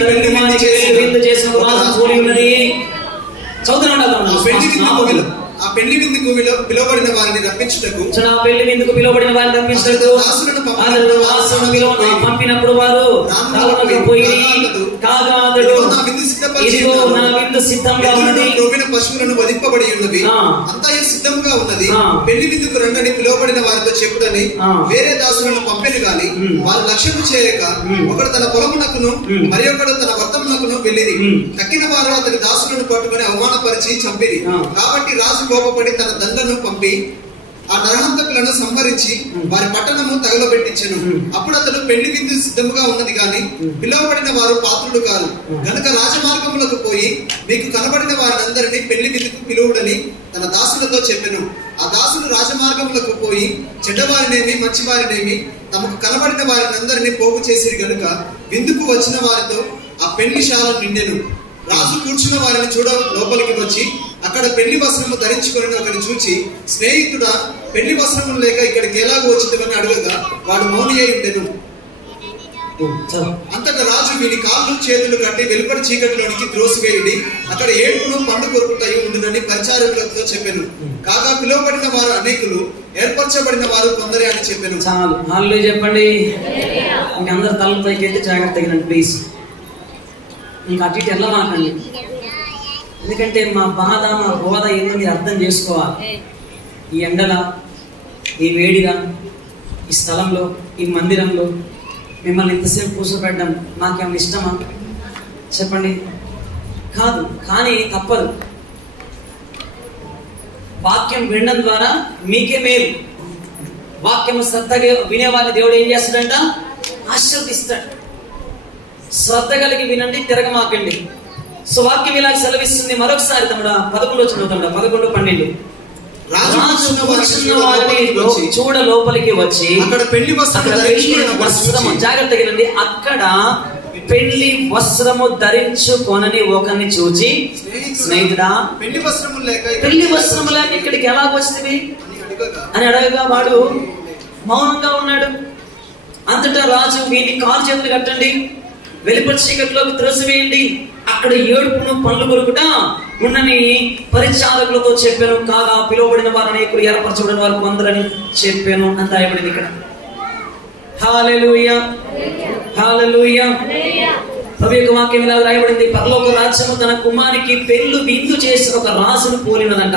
కుమారునికి పెళ్లి విందు చేసిన రాజు పోలి ఉన్నది. చదువుతున్నాడు. ఆ పెళ్లి విందుకు పిలువబడిన వారిని రప్పించుటకు, పెళ్లి విందుకు పిలువబడిన వారిని రప్పించుటకు పంపినప్పుడు వారు పోయి కాగా అతడు ఇదిగో నా విందు సిద్ధంగా ఉన్నది, పశువులను వధింపబడి ఉన్నవి, అంతా సిద్ధంగా ఉన్నది, పెళ్లి విందుకు రండని పిలువబడిన వారితో చెప్పుడని వేరే దాసులను పంపెను గాని వారు లక్ష్యము చేయక ఒకడు తన పొలమునకును మరి ఒకడు తన వర్తమునకును వెళ్ళిరి. తక్కిన వారు అతని దాసులను పట్టుకుని అవమానపరిచి చంపిరి. కాబట్టి రాజు కోపపడి తన దండను పంపి ఆ నరహంతకులను సంహరించి వారి పట్టణము తగలబెట్టించెను. అప్పుడు అతడు పెళ్లి విందు సిద్ధముగా ఉన్నది గాని పిలువబడిన వారు పాత్రులు కాదు గనుక రాజమార్గములకు పోయి మీకు కనబడిన వారినందరినీ పెళ్లి విందుకు పిలువుడని తన దాసులతో చెప్పెను. ఆ దాసులు రాజమార్గములకు పోయి చెడ్డవారినేమి మంచివారినేమి తమకు కనబడిన వారినందరినీ పోగు చేసిరి గనుక విందుకు వచ్చిన వారితో ఆ పెళ్లి శాల నిండెను. రాజు కూర్చున్న వారిని చూడ లోపలికి వచ్చి అక్కడ పెళ్లి వస్త్రము ధరించుకుని ఒకరిని చూచి, స్నేహితుడా, పెళ్లి వస్త్రము లేక ఇక్కడికి ఎలాగో వచ్చిందని అడగగా వాడు మౌని అయి ఉండెను. అంతటా రాజు వీని కాళ్ళు చేతులు కట్టి వెలుపటి చీకటిలోనికి త్రోసివేయుడి, అక్కడ ఏడుపును పండు కొరుకుతాయి ఉండునని పరిచారకులతో చెప్పెను. కాగా పిలువబడిన వారు అనేకులు, ఏర్పరచబడిన వారు కొందరే అని చెప్పెను. చాలు, హల్లెలూయా చెప్పండి. అందరు తలపైకి అయితే జాగ్రత్తగా ప్లీజ్. ఇంకా అటు ఇటు ఎలా మాకండి, ఎందుకంటే మా బాధ మా బోధ ఏందో మీరు అర్థం చేసుకోవాలి. ఈ ఎండల, ఈ వేడిగా, ఈ స్థలంలో, ఈ మందిరంలో మిమ్మల్ని ఇంతసేపు కూర్చోబెట్టడం మాకేమైనా ఇష్టమా చెప్పండి? కాదు. కానీ తప్పదు. వాక్యం వినడం ద్వారా మీకే మేలు. వాక్యం శ్రద్ధగా వినేవాడిని దేవుడు ఏం చేస్తాడంట? ఆశీర్వదిస్తాడు. శ్రద్ధ కలిగి వినండి, తిరగమాకండి. సో వాక్యం ఇలా సెలవిస్తుంది. మరొకసారి తమ్ముడా 11 చదువుతాడు. 11:12 చూడ లోపలికి వచ్చి అక్కడ పెళ్లి వస్త్రము, జాగ్రత్తగా వినండి, అక్కడ పెళ్లి వస్త్రము ధరించుకొనని ఒకరిని చూచి, స్నేహితుడా, పెళ్లి వస్త్రము లేక ఇక్కడికి ఎలా వస్తుంది అని అడగగా వాడు మౌనంగా ఉన్నాడు. అంతటా రాజు వీని కాలు చేతులు కట్టండి, వెలుపటి చీకటిలోకి త్రోసివేయండి, అక్కడ ఏడుపును పండ్లు కొరుకుట ఉన్నని పరిచారకులతో చెప్పాను. కాగా పిలువబడిన వారు అనేకులు, ఏర్పరచబడిన వారు కొందరని చెప్పాను అని రాయబడింది ఇక్కడ. హల్లెలూయా, హల్లెలూయా. ప్రభు యొక్క వాక్యం ఇలా రాయబడింది. పరలోక రాజ్యము తన కుమారునికి పెళ్లి విందు చేసిన ఒక రాజును పోలినదంట.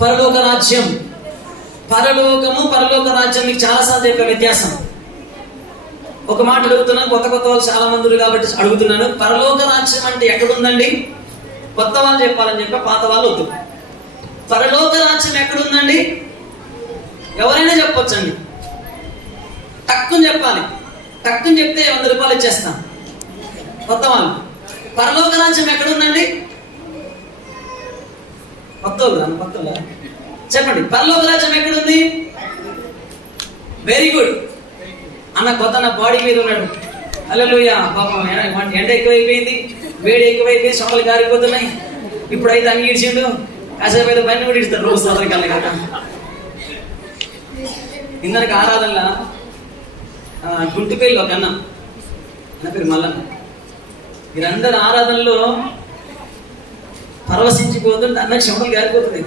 పరలోక రాజ్యం, పరలోకము, పరలోక రాజ్యం మీకు చాలాసార్లు చెప్పే వ్యత్యాసం. ఒక మాట అడుగుతున్నాను, కొత్త వాళ్ళు చాలా మంది కాబట్టి అడుగుతున్నాను. పరలోక రాజ్యం అంటే ఎక్కడుందండి? కొత్త వాళ్ళు చెప్పాలని చెప్పి పాత వాళ్ళు వద్దు. పరలోక రాజ్యం ఎక్కడుందండి? ఎవరైనా చెప్పొచ్చండి. టక్కుని చెప్పాలి. టక్కుని చెప్తే 100 రూపాయలు ఇచ్చేస్తాను. కొత్త వాళ్ళు, పరలోక రాజ్యం ఎక్కడుందండి? కొత్త చెప్పండి. పరలోక రాజ్యం ఎక్కడుంది? వెరీ గుడ్ అన్న. కొత్త నా బాడీ మీద ఉన్నాడు. హల్లెలూయా. పాపం ఎండ ఎక్కువైపోయింది, వేడి ఎక్కువైపోయింది, సొంతలు గారిపోతున్నాయి. ఇప్పుడైతే అంగి ఇడిచిండు, కాసేపు అయితే బండి కూడా ఇస్తాడు రోజు సోదరికాలే కదా. ఇందరికి ఆరాధనలా గుంటుపల్లి ఒక అన్న పేరు మల్లన్న, మీరందరు ఆరాధనలో పరవశించిపోతుంటే అన్నకి శవడలు గారిపోతుంది.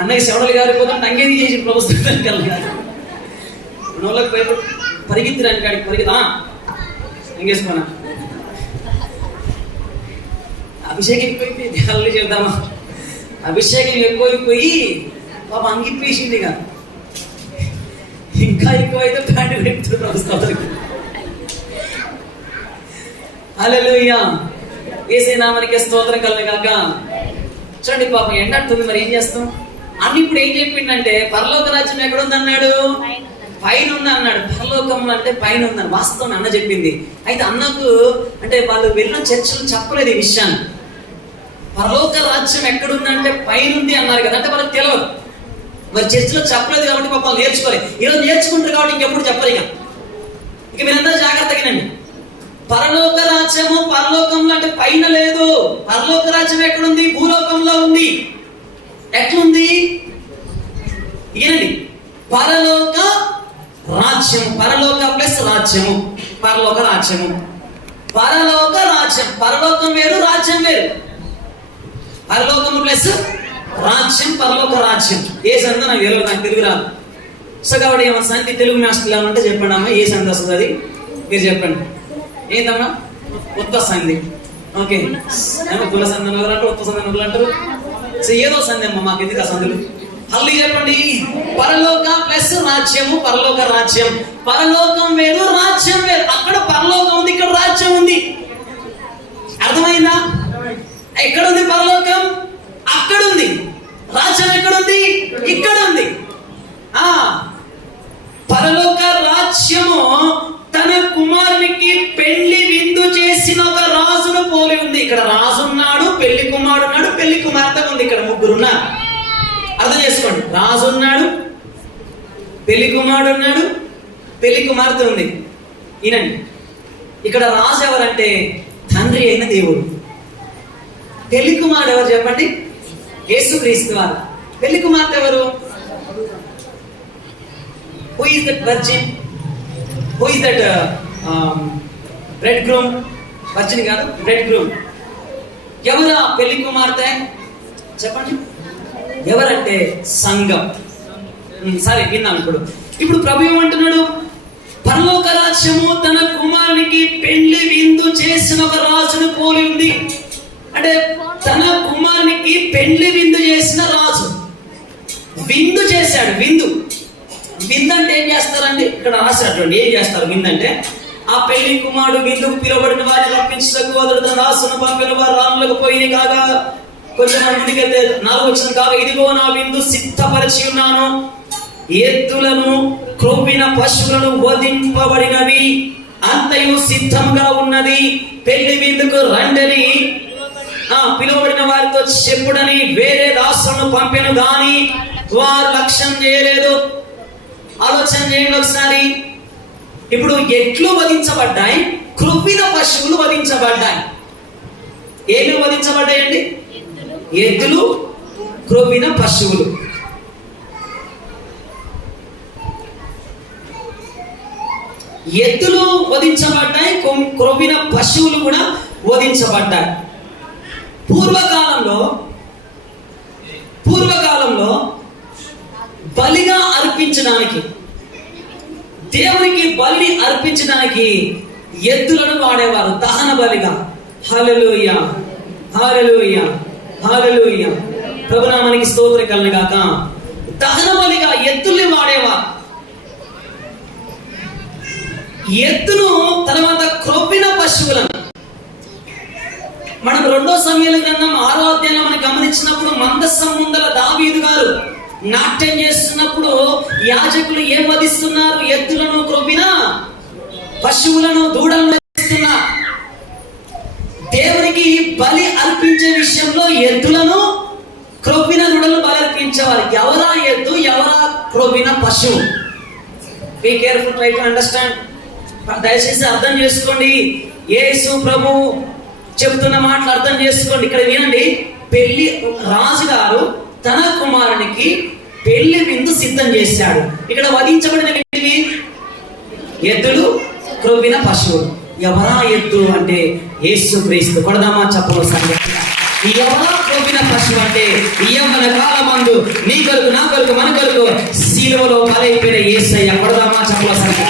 అన్నకి శవడలు గారిపోతుంటే అంగేది చేసి ప్రభుత్వానికి వెళ్ళాలి. నోళ్ళకి భయపడి పరిగెత్తిరాని కాడికి పరిగెత్తా ఎంగేసుకున్నా. అభిషేకం ఎక్కువైపోయింది. అల్లు చేద్దామా, అభిషేకం ఎక్కువైపోయి పాప అంగిప్పేసింది. ఇక ఇంకా ఎక్కువైతే ప్యాంటు పెట్టుకుంటారు. హల్లెలూయా. యేసే నామమునకే స్తోత్రం కలుగును గాక. చూడండి పాపం ఎండట్టుంది, మరి ఏం చేస్తాం అని. ఇప్పుడు ఏం చెప్పిండంటే పరలోక రాజ్యం ఎక్కడుందన్నాడు? పైన ఉంది అన్నాడు. పరలోకంలో అంటే పైన ఉందని వాస్తవం అన్న చెప్పింది. అయితే అన్నకు అంటే వాళ్ళు వెళ్ళిన చర్చలు చెప్పలేదు ఈ విషయాన్ని. పరలోక రాజ్యం ఎక్కడుందంటే పైన ఉంది అన్నారు కదా, అంటే వాళ్ళకి తెలియదు. మరి చర్చలో చెప్పలేదు కాబట్టి పాపం నేర్చుకోలేదు. ఈరోజు నేర్చుకుంటారు కాబట్టి ఇంకెప్పుడు చెప్పరు. ఇక మీరందరూ జాగ్రత్తగానండి. పరలోక రాజ్యము పరలోకంలో అంటే పైన లేదు. పరలోక రాజ్యం ఎక్కడుంది? భూలోకంలో ఉంది. ఎట్లుంది? ఇదేనండి పరలోక రాజ్యము. పరలోక ప్లస్ రాజ్యము, పరలోక రాజ్యము. పరలోక రాజ్యం. పరలోకం వేరు, రాజ్యం వేరు. పరలోకం ప్లస్ రాజ్యం, పరలోక రాజ్యం. ఏ సందో నాకు తెలియదు, నాకు తెలుగు రాదు. సో కాబట్టి ఏమన్నా సంతి తెలుగు మాస్టర్లు ఏమంటే చెప్పండి అమ్మా, ఏ సంధి వస్తుంది అది మీరు చెప్పండి. ఏంటమ్మా? ఉత్త సంధి. ఓకే, ఏమో కుల సంధి అంటారు, ఉత్త సంధి అంటారు. సో ఏదో సంధి అమ్మా, మాకు ఎందుకు ఆ సంధులు? మళ్ళీ చెప్పండి. పరలోక ప్లస్ రాజ్యము, పరలోక రాజ్యం. పరలోకం వేరు, రాజ్యం వేరు. అక్కడ పరలోకం ఉంది, ఇక్కడ రాజ్యం ఉంది. అర్థమైందా? ఎక్కడ ఉంది పరలోకం? అక్కడ ఉంది. రాజ్యం ఎక్కడుంది? ఇక్కడ ఉంది. పరలోక రాజ్యము తన కుమారునికి పెళ్లి విందు చేసిన ఒక రాజును పోలి ఉంది. ఇక్కడ రాజు ఉన్నాడు, పెళ్లి కుమారుడు ఉన్నాడు, పెళ్లి కుమార్తె ఉంది. ఇక్కడ ముగ్గురు ఉన్నారు. అర్థం చేసుకోండి. రాజు ఉన్నాడు, పెళ్లి కుమారుడు ఉన్నాడు, పెళ్లి కుమార్తె ఉంది. ఈనండి, ఇక్కడ రాజు ఎవరంటే తండ్రి అయిన దేవుడు. పెళ్లి కుమారుడు ఎవరు చెప్పండి? యేసుక్రీస్తు వారు. పెళ్లి కుమార్తె ఎవరు? Who is that virgin? Who is that bridegroom? Virgin కాదు, bridegroom. ఎవరా పెళ్లి కుమార్తె చెప్పండి? ఎవరంటే సంఘం. సరే విన్నాం. ఇప్పుడు ప్రభు ఏమంటున్నాడు? పరలోక రాజ్యము తన కుమారునికి పెళ్లి విందు చేసిన ఒక రాజును పోలి ఉంది. అంటే తన కుమారునికి పెళ్లి విందు చేసిన రాజు. విందు చేశాడు. విందు అంటే ఏం చేస్తారండి? ఇక్కడ రాశాడు. ఏం చేస్తారు విందు అంటే? ఆ పెళ్లి కుమారుడు విందుకు పిలువబడిన వారిని రప్పించకు అతడు తన దాసును పంపిన వారు రానులకు పోయి కాగా కొంచెం ముందుకెళ్తే 4వ వచనం కాగా ఇదిగో నా విందు సిద్ధపరిచి ఉన్నాను, ఎద్దులను క్రొవ్విన పశువులను వధింపబడినవి అంతయు సిద్ధంగా ఉన్నది, పెళ్లి విందుకు రండని పిలువబడిన వారితో చెప్పుడని వేరే దాసులను పంపెను గాని వారు లక్ష్యం చేయలేదు. ఆలోచన చేయండి ఒకసారి. ఇప్పుడు ఎడ్లు వధించబడ్డాయి, క్రొవ్విన పశువులు వధించబడ్డాయి. ఏమి వధించబడ్డాయండి? ఎద్దులు, క్రొవ్విన పశువులు. ఎద్దులు వధించబడ్డాయి, క్రొవ్విన పశువులు కూడా వధించబడ్డాయి. పూర్వకాలంలో బలిగా అర్పించడానికి, దేవునికి బలి అర్పించడానికి ఎద్దులను వాడేవారు దహన బలిగా. హల్లెలూయా, హల్లెలూయా, హల్లెలూయా. ప్రభునామానికి స్తోత్రం కలుగును గాక. దహన బలిగా ఎద్దుల్ని వాడేవారు. ఎద్దును తర్వాత క్రొవ్విన పశువులను మనం 2వ సమూయేలు గ్రంథం 6వ అధ్యాయంలో మనం గమనించినప్పుడు మందసం ముందర దావీదు గారు నాట్యం చేస్తున్నప్పుడు యాజకులు ఏం వధిస్తున్నారు? ఎద్దులను, క్రొవ్విన పశువులను, దూడలను వధిస్తున్నారు. దేవునికి బలి అర్పించే విషయంలో ఎద్దులను, క్రొవ్విన దూడలను బలి అర్పించేవారు. ఎవరా ఎద్దు, ఎవరా క్రొవ్విన పశువు? Be careful, try to understand. దయచేసి అర్థం చేసుకోండి. యేసు ప్రభు చెబుతున్న మాటలు అర్థం చేసుకోండి. ఇక్కడ వినండి. పెళ్లి రాజుగారు తన కుమారునికి పెళ్లి విందు సిద్ధం చేశాడు. ఇక్కడ వధించబడిన ఎద్దులు, క్రొవ్విన పశువులు. ఎవరా ఎద్దు అంటే యేసుక్రీస్తు. కొడదామా చెప్పలు సంగతి. ఎవరా క్రొవ్విన పశువు అంటే యవ్వన కాలమందు నీ కొరకు, నా కొరకు, మన కొరకు శిలువలో బలైపోయిన యేసయ్య. కొడదామా చెప్పలు సంగతి.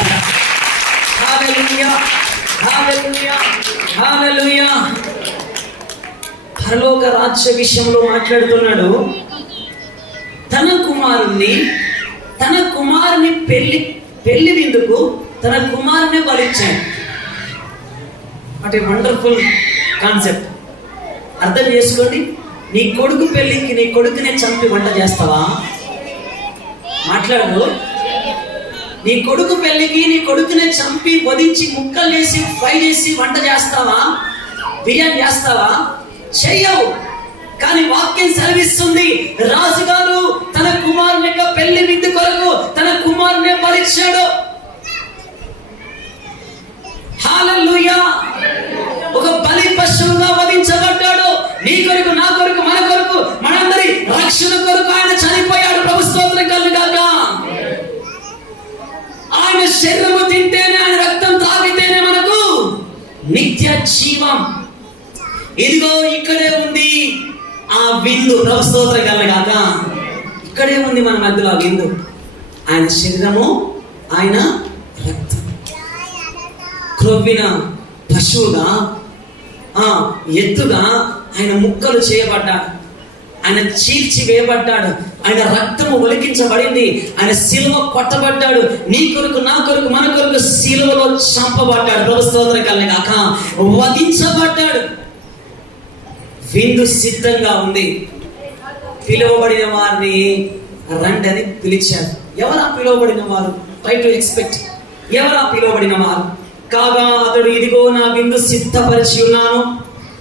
హల్లెలూయా, హల్లెలూయా, హల్లెలూయా. పరలోక రాజ్య విషయంలో మాట్లాడుతున్నాడు. తన కుమారుని పెళ్లి విందుకు తన కుమారుని బలిచ్చాడు. అంటే వండర్ఫుల్ కాన్సెప్ట్. అర్థం చేసుకోండి. నీ కొడుకు పెళ్లికి నీ కొడుకునే చంపి వంట చేస్తావా? మాట్లాడు. నీ కొడుకు పెళ్లికి నీ కొడుకునే చంపి వధించి ముక్కలు వేసి ఫ్రై చేసి వంట చేస్తావా? బిర్యానీ చేస్తావా? చెయ్యవు. కానీ వాక్యం సెలవిస్తుంది, రాజుగారు తన కుమారుని యొక్క పెళ్లి విందు కొరకు తన కుమారుని బలిచ్చాడు. హల్లెలూయా. ఒక బలి పశువుగా వధించబడ్డాడు. నీ కొరకు, నా కొరకు, మన కొరకు, మనందరి రక్షణ కొరకు ఆయన చనిపోయాడు. ప్రభు స్తోత్రం కలుగును గాక. ఆయన శరీరము తింటేనే, ఆయన రక్తం తాగితేనే మనకు నిత్య జీవం. ఇదిగో ఇక్కడే ఉంది ఆ విందు. ప్రభు స్తోత్రం కలగాక. ఇక్కడే ఉంది మన మధ్యలో ఆ విందు. ఆయన శరీరము, ఆయన రక్తం. క్రొవ్విన పశువుగా, ఎత్తుగా ఆయన ముక్కలు చేయబడ్డాడు. ఆయన చీల్చి వేయబడ్డాడు. ఆయన రక్తము ఒలికించబడింది. ఆయన సిలువ కొట్టబడ్డాడు. నీ కొరకు, నా కొరకు, మన కొరకు సిలువలో చంపబడ్డాడు. ప్రభు స్తోత్రం కలగాక. వధించబడ్డాడు. విందు సిద్ధంగా ఉంది. పిలువబడిన వారిని రండి అని పిలిచారు. ఎవరా పిలువబడిన వారు? Try to expect. ఎవరా పిలువబడిన వారు? కాగా అతడు, ఇదిగో నా విందు సిద్ధపరిచి ఉన్నాను.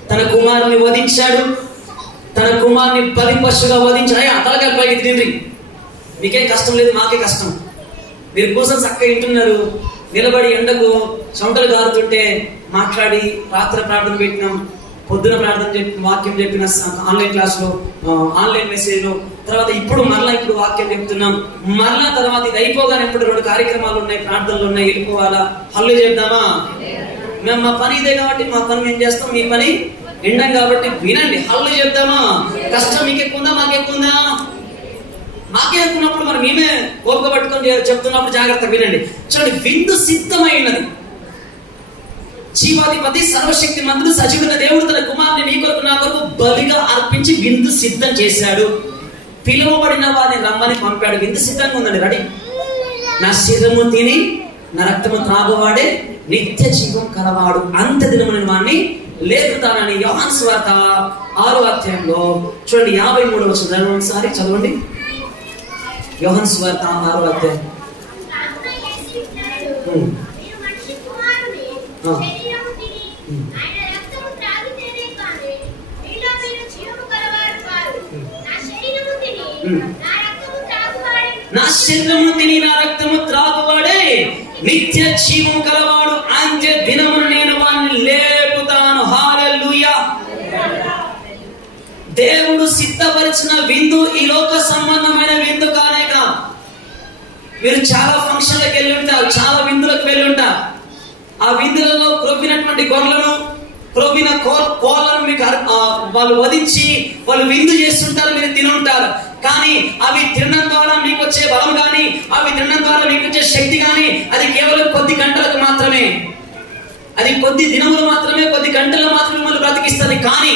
తన కుమారుని వధించాడు. తన కుమారుని 10 పశువుగా వధించాడు. అయ్యా తలకాయ పైకి తిండ్రి, మీకేం కష్టం లేదు, మాకే కష్టం. మీరు కోసం చక్కగా వింటున్నారు. నిలబడి ఎండకు చెమటలు గారుతుంటే మాట్లాడి రాత్రి ప్రార్థన పెట్టినాం, పొద్దున ప్రార్థన చెప్పి వాక్యం చెప్పిన ఆన్లైన్ క్లాస్లో, ఆన్లైన్ మెసేజ్లో, తర్వాత ఇప్పుడు వాక్యం చెప్తున్నాం. మరలా తర్వాత ఇది అయిపోగానే ఇప్పుడు 2 కార్యక్రమాలు ఉన్నాయి, ప్రార్థనలు ఉన్నాయి, వెళ్ళిపోవాలా? హల్లు చెప్దామా? మేము మా పని ఇదే కాబట్టి మా పని మేము చేస్తాం, మీ పని ఎండం కాబట్టి వినండి. హల్లు చెప్దామా? కష్టం మీకు ఎక్కువ ఉందా, మాకు ఎక్కువ ఉందా? మాకే ఎక్కున్నప్పుడు మరి మేమే ఓపిక పట్టుకొని చెప్తున్నప్పుడు జాగ్రత్త వినండి. చూడండి, విందు సిద్ధమైనది. జీవాధిపతి సర్వశక్తి మంతుడు సజీవుడైన దేవుడు తన కుమారుని నీ కొరకు, నా కొరకు బలిగా అర్పించి విందు సిద్ధం చేశాడు. పిలువబడిన వారిని రమ్మని పంపాడు. విందు సిద్ధంగా ఉందండి. రెడీ. నా శరీరము తిని నా రక్తము త్రాగువాడే నిత్య జీవం కలవాడు, అంత దినమున వాడిని లేపుతానని యోహాను సువార్త 6వ అధ్యాయంలో చూడండి 53వ వచనం ఒకసారి చదవండి. యోహాను సువార్త 6వ అధ్యాయం. నా శరీరము తిని నా రక్తము త్రాగువాడే నిత్య జీవము కలవాడు, అంత్య దినమున నేను వారిని లేపుతాను. హల్లెలూయా. దేవుడు సిద్ధపరిచిన విందు ఈ లోక సంబంధమైన విందు కానే కాదు. మీరు చాలా ఫంక్షన్లకు వెళ్ళి ఉంటారు, చాలా విందులకు వెళ్ళి ఉంటారు. ఆ విందులలో క్రొవ్వినటువంటి గొర్రెలను, క్రొవ్విన కోళ్ళను మీకు వాళ్ళు వధించి వాళ్ళు విందు చేస్తుంటారు, మీరు తినుంటారు. కానీ అవి తినడం ద్వారా మీకు వచ్చే బలం కానీ, అవి తినడం ద్వారా మీకు వచ్చే శక్తి కానీ, అది కేవలం కొద్ది గంటలకు మాత్రమే, అది కొద్ది దినములు మాత్రమే, కొద్ది గంటలు మాత్రమే మిమ్మల్ని బ్రతికిస్తుంది. కానీ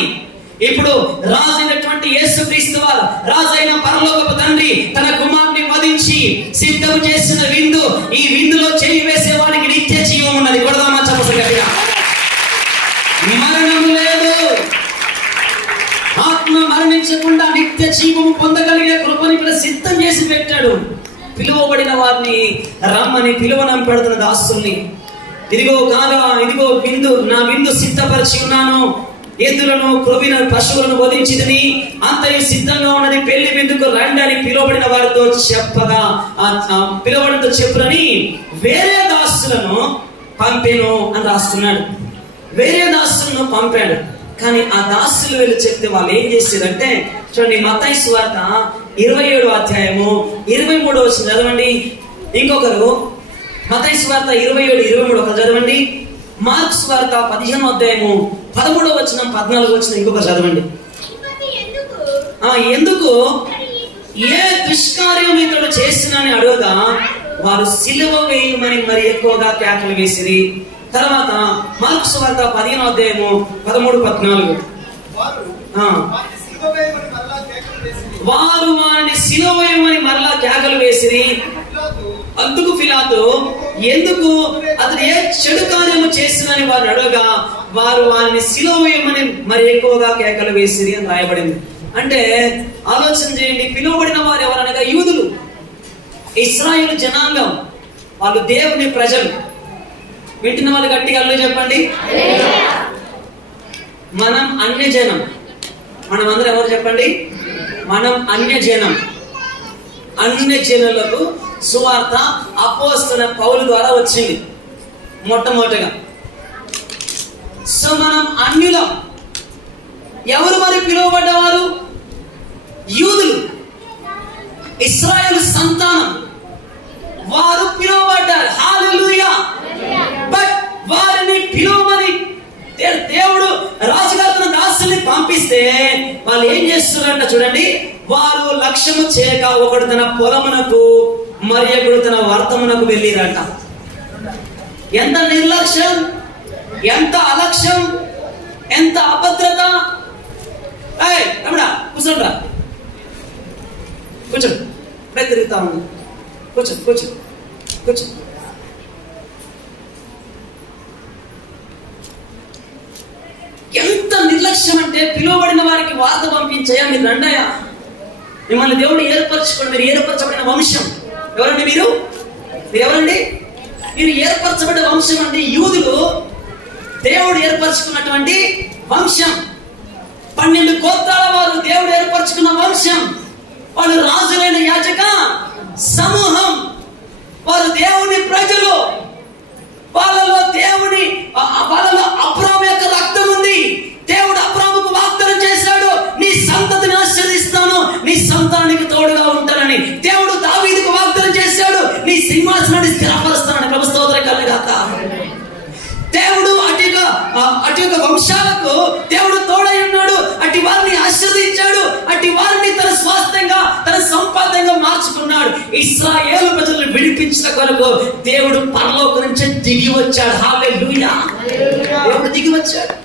ఇప్పుడు రాజైనటువంటి యేసుక్రీస్తు వారు, రాజైన పరలోకపు తండ్రి తన కుమారుని వధించి సిద్ధం చేసిన విందు, ఈ విందులో చేయి వేసే వారికి నిత్య జీవం ఉన్నది. కొడదామా చెప్పగలిగా? మరణం లేదు. ఆత్మ మరణించకుండా నిత్య జీవము పొందగలిగే కృపని ఇక్కడ సిద్ధం చేసి పెట్టాడు. పిలువబడిన వారిని రమ్మని పిలువనం పెడుతున్న దాసుల్ని, ఇదిగో కాగా ఇదిగో విందు, నా విందు సిద్ధపరిచి ఉన్నాను. ఎద్దులను, క్రొవ్విన పశువులను వధించిదని, అంతయు సిద్ధంగా ఉన్నది, పెళ్లి విందుకు రండి అని పిలువబడిన వారితో చెప్పగా, పిలువబడితో చెప్పులని వేరే దాసులను పంపెను అని రాస్తున్నాడు. వేరే దాసులను పంపాడు. కానీ ఆ దాసులు వెళ్ళి చెప్తే వాళ్ళు ఏం చేసేదంటే, చూడండి మత్తయి సువార్త 27వ అధ్యాయము 23వ వచనం చదవండి. ఇంకొకరు మత్తయి సువార్త 27:23 ఒకరు చదవండి. మార్క్స్ సువార్త 15వ అధ్యాయము 13వ వచనం 14వ వచనం ఇంకొకరు చదవండి. ఎందుకు ఏ దుష్కార్యం ఇతడు చేసినని అడుగుగా వారు సిలువ వేయమని మరి ఎక్కువగా కేకలు వేసిరి. తర్వాత మార్క్స్ సువార్త 15వ అధ్యాయము 13-14 వారు వారిని సిలువ వేయమని మరలా కేకలు వేసిరి. అందుకు పిలాతు, ఎందుకు అతడు ఏ చెడు కార్యము చేసినని వారు అడగగా వారు వారిని సిలువ వేయమని మరి ఎక్కువగా కేకలు వేసిరి అని రాయబడింది. అంటే ఆలోచన చేయండి, పిలువబడిన వారు ఎవరనగా యూదులు, ఇశ్రాయేలు జనాంగం, వాళ్ళు దేవుని ప్రజలు. వింటున్న వాళ్ళు గట్టిగా అల్లు చెప్పండి. మనం అన్యజనం. మనం అందరూ ఎవరు చెప్పండి? మనం అన్యజనం. అన్యజనులకు సువార్త అపోస్తలుడైన పౌలు ద్వారా వచ్చింది మొట్టమొదటిగా. సో మనం అన్యులం. ఎవరు మరి పిలువబడ్డవారు? యూదులు, ఇశ్రాయేలు సంతానం, వారు పిలువబడ్డారు. హల్లెలూయా. బట్ వారిని పిలువమని వాళ్ళు ఏం చేస్తున్నారంట చూడండి, వారు లక్ష్యము చేయక ఒకడు తన పొలమునకు మరి ఒకడు తన వర్తమునకు వెళ్ళిరంట. ఎంత నిర్లక్ష్యం, ఎంత అలక్ష్యం, ఎంత అభద్రత. రమడా కూర్చోండ్రా, కూర్చోండి, ఇప్పుడే తిరుగుతా ఉంది, కూర్చోండి కూర్చోండి కూర్చోండి. ఎంత నిర్లక్ష్యం అంటే, పిలువబడిన వారికి వార్త పంపించయా, మీరు రండయా, మిమ్మల్ని దేవుడు ఏర్పరచుకోండి, మీరు ఏర్పరచబడిన వంశం. ఎవరండి మీరు? మీరు ఎవరండి? మీరు ఏర్పరచబడిన వంశం అండి. యూదులు దేవుడు ఏర్పరచుకున్నటువంటి వంశం. 12 గోత్రాల వారు దేవుడు ఏర్పరచుకున్న వంశం. వాళ్ళు రాజులైన యాజక సమూహం. వారు దేవుని ప్రజలు. వాళ్ళలో అబ్రాము యొక్క రక్తం ఉంది. దేవుడు అబ్రాముకు వాగ్దానం చేశాడు, నీ సంతతిని ఆశీర్వదిస్తాను, నీ సంతానానికి తోడుగా ఉంటానని. దేవుడు దావీదుకు వాగ్దానం చేశాడు, నీ సింహాసనాన్ని స్థిరపరుస్తానని. ప్రభు స్తోత్రం కలుగుగాక. దేవుడు అటు యొక్క వంశాలకు దేవుడు తోడై ఉన్నాడు. అటు వారిని ఆశీర్వదించాడు. అటు వారిని తన స్వాస్థ్యంగా, తన సంపాదనగా మార్చుకున్నాడు. ఇశ్రాయేలు ప్రజలను విడిపించిన కొరకు దేవుడు పరలోకం నుంచి దిగి వచ్చాడు. హల్లెలూయా. దేవుడు దిగి వచ్చాడు.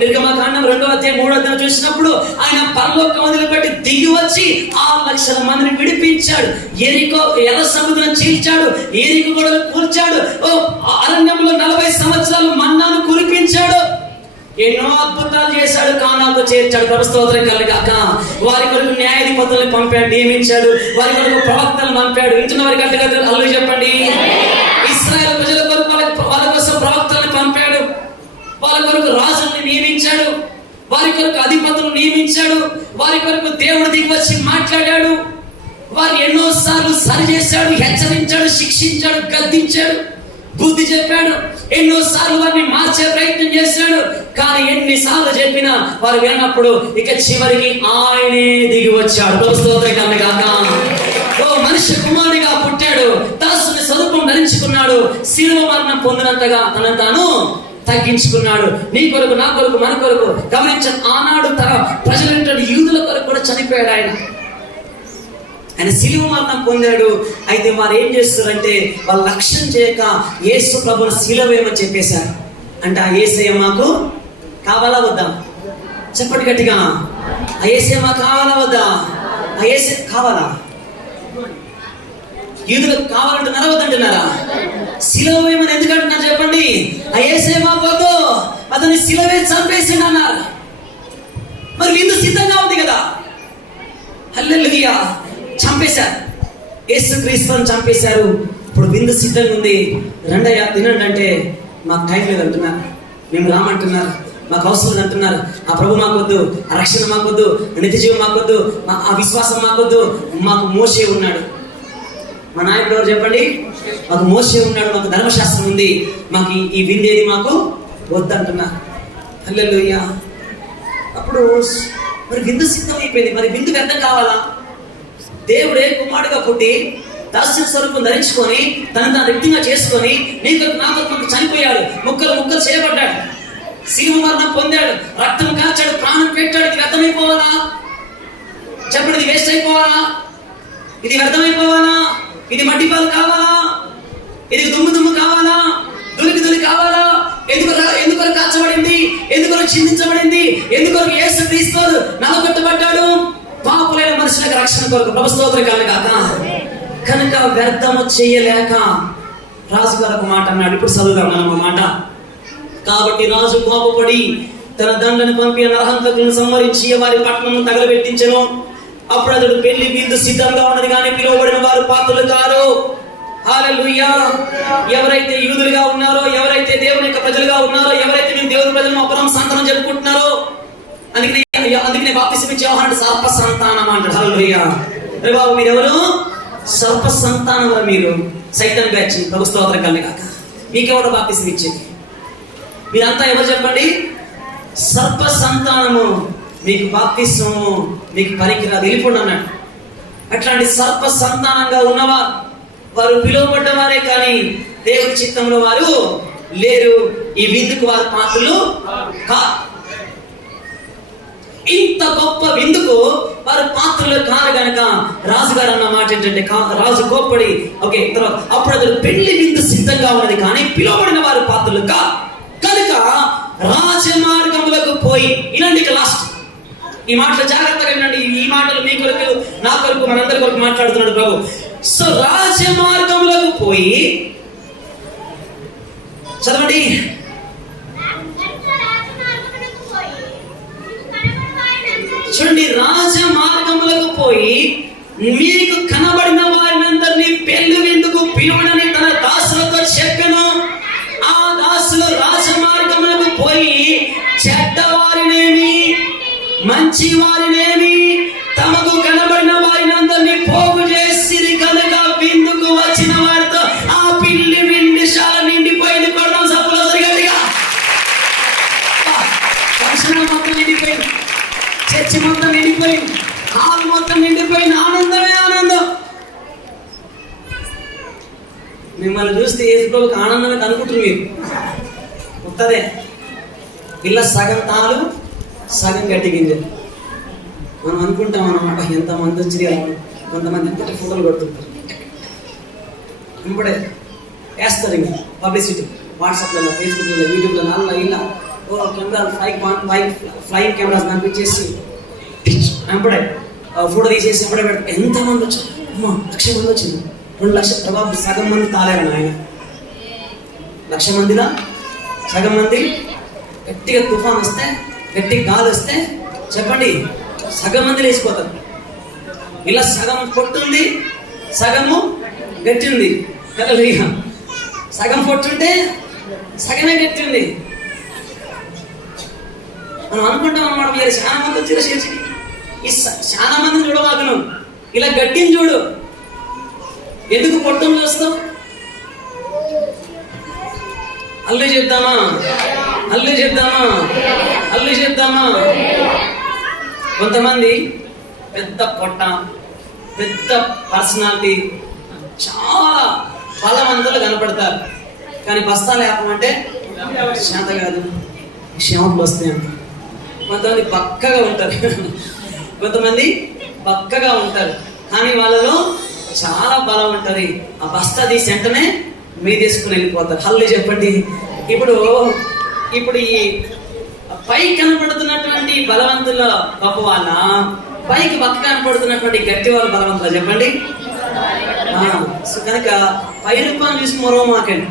నిర్గమకాండం 2వ అధ్యాయం 3వ అధ్యాయం చూసినప్పుడు ఆయన పరలోకం వదిలిపెట్టి దిగి వచ్చి 6 లక్షల మందిని విడిపించాడు. ఎరికో ఎర్ర సముద్రం చీల్చాడు, ఎరికో గోడలు కూల్చాడు, అరణ్యంలో 40 సంవత్సరాలు మన్నాను కురిపించాడు. ఎన్నో అద్భుతాలు చేశాడు, కానాకు చేర్చాడు. ప్రభు స్తోత్రం కలుగాక. వారి కొరకు న్యాయాధిపతులను పంపాడు, నియమించాడు. వారి కొరకు ప్రవక్తలను పంపాడు. వింటున్న వారి గట్టిగా అల్లు చెప్పండి. ఇశ్రాయేలు ప్రజల కొరకు వాళ్ళ కోసం ప్రవక్తలను పంపాడు. వారి కొరకు రాజుల్ని నియమించాడు. వారి కొరకు అధిపతులను నియమించాడు. వారి కొరకు దేవుడు దిగి వచ్చి మాట్లాడాడు. వారు ఎన్నోసార్లు సరిచేశాడు, హెచ్చరించాడు, శిక్షించాడు, గద్దించాడు, బుద్ధి చెప్పాడు. ఎన్నోసార్లు వారిని మార్చే ప్రయత్నం చేశాడు. కానీ ఎన్నిసార్లు చెప్పినా వారు వినప్పుడు ఇక చివరికి ఆయనే దిగి వచ్చాడు. ఓ మనిషి కుమారుడిగా పుట్టాడు, దాసుని స్వరూపం ధరించుకున్నాడు, శిలువ మరణం పొందినంతగా తనను తాను తగ్గించుకున్నాడు. నీ కొరకు, నా కొరకు, మన కొరకు. గమనించండి, ఆనాడు తన ప్రజలంటే యూదుల కొరకు కూడా చనిపోయాడు ఆయన. శిలువ మరణం పొందాడు. అయితే వారు ఏం చేస్తారంటే, వాళ్ళు లక్ష్యం చేయక యేసు ప్రభువును శిలువేమని చెప్పేశారు. అంటే ఆ యేసయ్య మాకు కావాలా వద్దా? చెప్పండి గట్టిగా. ఆ యేసయ్య మాకు కావాలా వద్దా? ఆ యేసయ్య కావాలా? యూదులకు కావాలంటున్నారా వద్దంటున్నారా? శిలువేమని ఎందుకంటున్నారు చెప్పండి. ఆ యేసయ్య మాకు వద్దు, అతన్ని శిలువే చంపేసిండు అన్నారు. మరి విందు సిద్ధంగా ఉంది కదా. హల్లెలూయా. చంపేశారు, యేసుక్రీస్తుని చంపేశారు. ఇప్పుడు విందు సిద్ధంగా ఉంది, రండయ్యా తినండి అంటే మాకు టైం లేదు అంటున్నారు, మేము రామంటున్నారు, మాకు అవసరం అంటున్నారు. ఆ ప్రభు మాకొద్దు, ఆ రక్షణ మాకొద్దు, నిత్య జీవం మాకొద్దు, ఆ విశ్వాసం మాకొద్దు, మాకు మోషే ఉన్నాడు. మా నాయకుడు ఎవరు చెప్పండి? మాకు మోషే ఉన్నాడు, మాకు ధర్మశాస్త్రం ఉంది, మాకు ఈ విందేది మాకు వద్దంటున్నారు. హల్లెలూయా. అప్పుడు మరి విందు సిద్ధం అయిపోయింది. మరి విందుకు అర్థం కావాలా? దేవుడే కుమారుడుగా పుట్టి దాస్య స్వరూపం ధరించుకొని తను వ్యక్తిగా చేసుకొని నీకు నా కొరకు చనిపోయాడు, ముక్కలు ముక్కలు చేయబడ్డాడు, శిలువ మరణం పొందాడు, రక్తం కాచాడు, ప్రాణం పెట్టాడు. ఇది వ్యర్థమైపోవాలా? చెప్పండి, ఇది వేస్ట్ అయిపోవాలా? ఇది వ్యర్థమైపోవాలా? ఇది మట్టి పాలు కావాలా? ఇది దుమ్ము కావాలా? దులికి కావాలా? ఎందుకు కాచబడింది? ఎందుకు చిందించబడింది? ఎందుకు యేసుక్రీస్తు నలగొట్టబడ్డాడు? పాపులైన మనుషులకు రక్షణ కొరకు. ప్రభు స్తోత్రం కలుగాక. కనుక వ్యర్థము చేయలేక రాజుగారు ఒక మాట అన్నాడు. ఇప్పుడు చదువుదాం మనం ఆ మాట. కాబట్టి రాజు కోపపడి తన దండను పంపి నరహంతకులను సంహరించి వారి పట్టణం తగలబెట్టించెను. అప్పుడు అతడు పెళ్లి విందు సిద్ధంగా ఉన్నది కానీ పిలువబడిన వారు పాత్రలు కారు. హల్లెలూయా. ఎవరైతే యూదులుగా ఉన్నారో, ఎవరైతే దేవుని యొక్క ప్రజలుగా ఉన్నారో, ఎవరైతే మేము దేవుని ప్రజలు అపరం సంతానం చెప్పుకుంటున్నారో, అందుకనే బాప్తిసం ఇచ్చే యోహాను సర్ప సంతానం అంటాడు. హల్లెలూయా. అరే బాబు, మీరెవరు? సర్ప సంతానం. మీరు సైతాన్ బ్యాచ్. ప్రభు స్తోత్రం కలుగాక. మీకెవరు బాప్తిసం ఇచ్చేది? మీరంతా ఎవరు చెప్పండి? సర్ప సంతానము. మీకు బాప్తిసము మీకు పనికిరాదు, వెళ్ళిపోండి అన్నాడు. అట్లాంటి సర్ప సంతానంగా ఉన్నవారు వారు పిలువబడ్డవారే కానీ దేవుని చిత్తంలో వారు లేరు. ఈ విందుకు వారు పాత్రలు కా. ఇంత గొప్ప విందుకు వారు పాత్రలు కారు గనక రాజుగారు అన్న మాట ఏంటంటే, రాజు కోప్పడి ఓకే తర్వాత అప్పుడు అతను పెళ్లి విందు సిద్ధంగా ఉన్నది కానీ పిలువబడిన వారు పాత్రలు కనుక రాజమార్గములకు పోయి, ఇలాంటి లాస్ట్ ఈ మాటలు జాగ్రత్తగా వినండి. ఈ మాటలు మీ కొరకు, నా కొరకు, మనందరి కొరకు మాట్లాడుతున్నాడు ప్రభు. సో రాజమార్గములకు పోయి, చదవండి, చూడండి, రాజమార్గములకు పోయి మీకు కనబడిన వారినందరినీ పెళ్లి విందుకు పిలువడని తన దాసులతో చెప్పెను. ఆ దాసులు రాజమార్గములకు పోయి చెడ్డవారినేమి మంచి వారినేమి తమకు కనబడిన వారినందరినీ పోగు చేసిరి కనుక విందుకు వచ్చిన వారితో ఆ పిల్లి విందుశాల నిండిపోయింది. కొడదాం సప్పులో సరిగట్టిగా. ఫంక్షన్ మొత్తం నిండిపోయింది, చర్చి మొత్తం నిండిపోయింది, హాల్ మొత్తం నిండిపోయింది. ఆనందమే ఆనందం. మిమ్మల్ని చూస్తే యేసుప్రభుకి ఆనందమే అనుకుంటున్నారు మీరు. ఉత్తదే ఇలా సగం తాలు సగం గట్టి గింజలు. మనం అనుకుంటాం అన్నమాట, ఎంతమంది వచ్చి కొంతమంది ఎంత ఫోటోలు కొడుతుంటారు, ఇప్పుడే వేస్తారు ఇంకా పబ్లిసిటీ వాట్సాప్లలో, ఫేస్బుక్లలో, యూట్యూబ్లో, అలా ఇలా కెమెరాలు ఫ్లైయింగ్ కెమెరాస్ కనిపించేసి వెంపడే ఫోటో తీసేసి వెంపడే పెడతారు. ఎంతమంది వచ్చారు, అమ్మా 1,00,000 మంది వచ్చింది, 2 లక్షల ప్రభావం. సగం మంది తాలేరు ఆయన. 1,00,000 మందిలో సగం మంది గట్టిగా తుఫాన్ వస్తే, గట్టి గాలి వస్తే చెప్పండి సగం మంది లేచిపోతారు. ఇలా సగం పొట్టుంది, సగము గట్టి ఉంది. సగం పొట్టుంటే సగమే గట్టి ఉంది. మనం అనుకుంటాం అన్నమాట, మీరు చాలా మంది వచ్చి చేర్చి ఈ చాలా మందిని చూడవాకను, ఇలా గట్టిని చూడు. ఎందుకు పొట్టం చూస్తావు? అల్లు చెప్తామా, అల్లు చెప్తామా, అల్లు చెప్తామా. కొంతమంది పెద్ద పొట్ట, పెద్ద పర్సనాలిటీ, చాలా బలవంతులు కనపడతారు కానీ బస్తాలు వేపమంటే శాంత కాదు, క్షేమపులు వస్తాయి అంట. కొంతమంది పక్కగా ఉంటారు, కొంతమంది పక్కగా ఉంటారు కానీ వాళ్ళలో చాలా బలం ఉంటుంది. ఆ బస్తా తీసి వెంటనే మీ తీసుకుని వెళ్ళిపోతారు. హల్లు చెప్పండి. ఇప్పుడు ఈ పై కనపడుతున్నటువంటి బలవంతుల గొప్ప వాళ్ళ, పైకి పక్క కనపడుతున్నటువంటి గట్టి వాళ్ళ బలవంతుల చెప్పండి. సో కనుక పై రూపాన్ని చూసి మొరవమాకండి,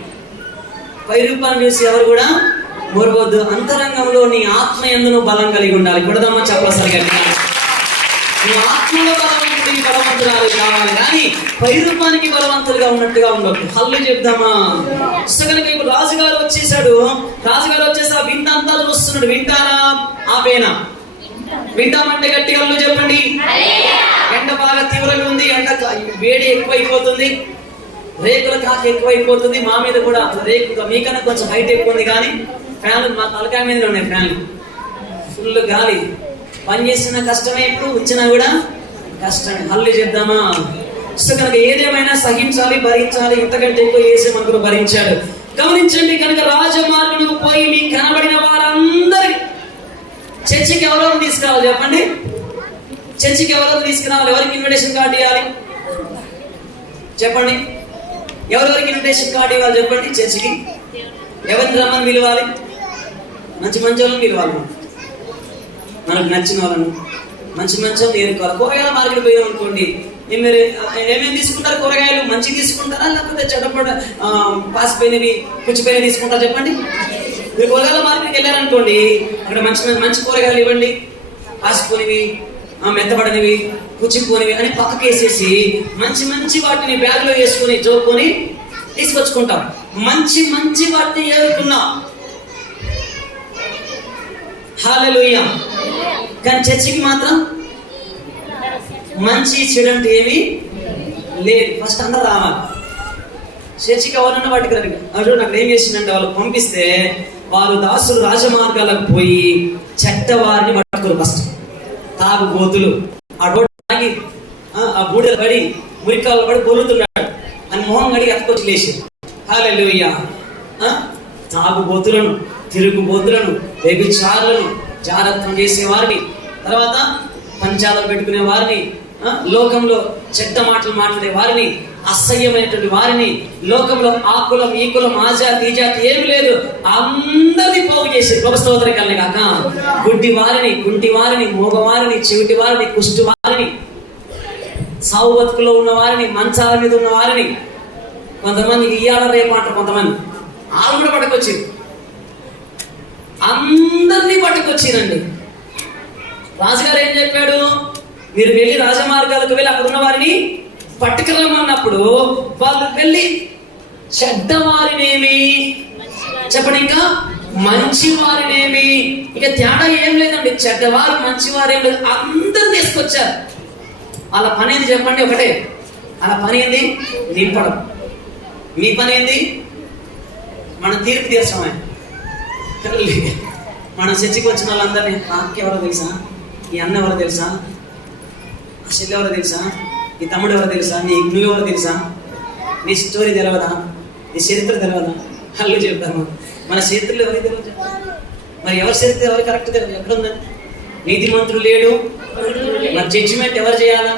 పై రూపాన్ని చూసి ఎవరు కూడా మొరవద్దు. అంతరంగంలో నీ ఆత్మ యందు బలం కలిగి ఉండాలి. కొడదమ్మా చెప్పలు సరిగా. నీ ఆత్మలో బలవంతుడికి బలవంతురాలు కావాలి కానీ పై రూపానికి బలవంతులుగా ఉన్నట్టుగా ఉండదు. హల్లు చెప్దామా. సో కనుక ఇప్పుడు రాజుగారు వచ్చేసాడు. రాజుగారు వచ్చేసి ఆ విందంతా చూస్తున్నాడు. వింటారా ఆపేనా? వింటామంటే గట్టి హల్లు చెప్పండి. ఎండ బాగా తీవ్రంగా ఉంది, ఎండ వేడి ఎక్కువైపోతుంది, రేకుల కాకి ఎక్కువైపోతుంది. మా మీద కూడా రేకు మీకన్నా కొంచెం హైట్ ఎక్కువ ఉంది కానీ ఫ్యాన్లు మా తలకాయ మీద ఉన్నాయి. ఫ్యాన్లు ఫుల్ గాలి, పని చేసిన కష్టమే, ఇప్పుడు వచ్చినా కూడా కష్టమే. హల్లు చెప్దామా. సో కనుక ఏదేమైనా సహించాలి, భరించాలి. ఇంతకంటే ఎక్కువ వేసే మనకు భరించాడు. గమనించండి. కనుక రాజమార్గముకు పోయి మీకు కనబడిన వారందరి చర్చికి ఎవరెవరు తీసుకురావాలి చెప్పండి. చర్చికి ఎవరెవరు తీసుకురావాలి? ఎవరికి ఇన్విటేషన్ కార్డు ఇవ్వాలి చెప్పండి. ఎవరెవరికి ఇన్విటేషన్ కార్డు ఇవ్వాలి చెప్పండి. చర్చికి ఎవరిని రమ్మని పిలవాలి? మంచి మంచి వాళ్ళని పిలవాలి, మనకు నచ్చిన వాళ్ళను మంచి మంచి వాళ్ళని ఏరుకోవాలి. కూరగాయల మార్కెట్ పోయాం అనుకోండి, మీరు ఏమేమి తీసుకుంటారు? కూరగాయలు మంచిగా తీసుకుంటారా లేకపోతే చెడ్డపడ పాసిపోయినవి పుచ్చిపోయినవి తీసుకుంటారా చెప్పండి. మీరు కూరగాయల మార్కెట్కి వెళ్ళారనుకోండి, అక్కడ మంచి మంచి కూరగాయలు ఇవ్వండి. పాసిపోనివి, మెత్తబడినవి, పుచ్చిపోనివి అని పక్కకి వేసేసి మంచి మంచి వాటిని బ్యాగ్లో వేసుకొని జోకొని తీసుకొచ్చుకుంటాం. మంచి మంచి వాటిని ఏరుకున్నాం. హల్లెలూయా. కానీ చర్చికి మాత్రం మంచి చెడు అంటే ఏమి లేదు. ఫస్ట్ అందరూ రావాలి చర్చికి. ఎవరన్నా వాటికి రండి. అటు నాకు ఏం చేసిందంటే వాళ్ళు పంపిస్తే వారు దాసులు రాజమార్గాలకు పోయి చెడ్డవారిని పట్టుకోరు. ఫస్ట్ తాగుబోతులు, ఆ రోడ్డు తాగి ఆ బూడెలు పడి మురికాలు పడి బొలుతున్నాడు అని మొహం కడిగి అతుకొచ్చి లేచి హల్లెలూయా. తాగుబోతులను, తిరుగుబోతులను, వ్యభిచారులను, జాగ్రత్తం చేసే వారిని తర్వాత పంచాలు పెట్టుకునే వారిని, లోకంలో చెడ్డ మాటలు మాట్లాడే వారిని, అసహ్యమైనటువంటి వారిని, లోకంలో ఆ కులం ఈ కులం ఆ జాతి ఈ జాతి ఏమి లేదు, అందరినీ పోగు చేసి స్తోత్రం కలగాలి కాక గుడ్డి వారిని, కుంటి వారిని, మూగవారిని, చెవిటి వారిని, కుష్టి వారిని, సావు బతుకులో ఉన్న వారిని, మంచాల మీద ఉన్న వారిని, కొంతమంది ఇయ్యాల రేపంటారు, కొంతమంది వాళ్ళు కూడా పట్టుకొచ్చారు. అందరినీ పట్టుకొచ్చిరండి. రాజుగారు ఏం చెప్పాడు? మీరు వెళ్ళి రాజమార్గాలకు వెళ్ళి అక్కడ ఉన్న వారిని పట్టుకురమ్మన్నప్పుడు వాళ్ళు వెళ్ళి చెడ్డవారినేమి చెప్పండి, ఇంకా మంచి వారినేమి, ఇక తేడా ఏం లేదండి. చెడ్డవారు మంచివారు ఏం లేదు, అందరు తీసుకొచ్చారు. వాళ్ళ పని ఏంది చెప్పండి? ఒకటే. వాళ్ళ పని ఏంది? నింపడం. మీ పని ఏంది? మనం తీర్పు తీర్చమే. మనం చర్చికి వచ్చిన వాళ్ళందరినీ, అక్క ఎవరో తెలుసా, ఈ అన్న ఎవరో తెలుసా, ఆ చెల్లి ఎవరో తెలుసా, ఈ తమ్ముడు ఎవరో తెలుసా, నువ్వెవరో తెలుసా, నీ స్టోరీ తెలియదా, నీ చరిత్ర తెలియదా? అల్లు చెప్తాము. మన చరిత్రలో ఎవరికి తెలియదు? మరి ఎవరి చరిత్ర ఎవరు కరెక్ట్ తెలియదు? ఎక్కడుందండి? నీతిమంతుడు లేడు. మరి జడ్జిమెంట్ ఎవరు చేయాలా?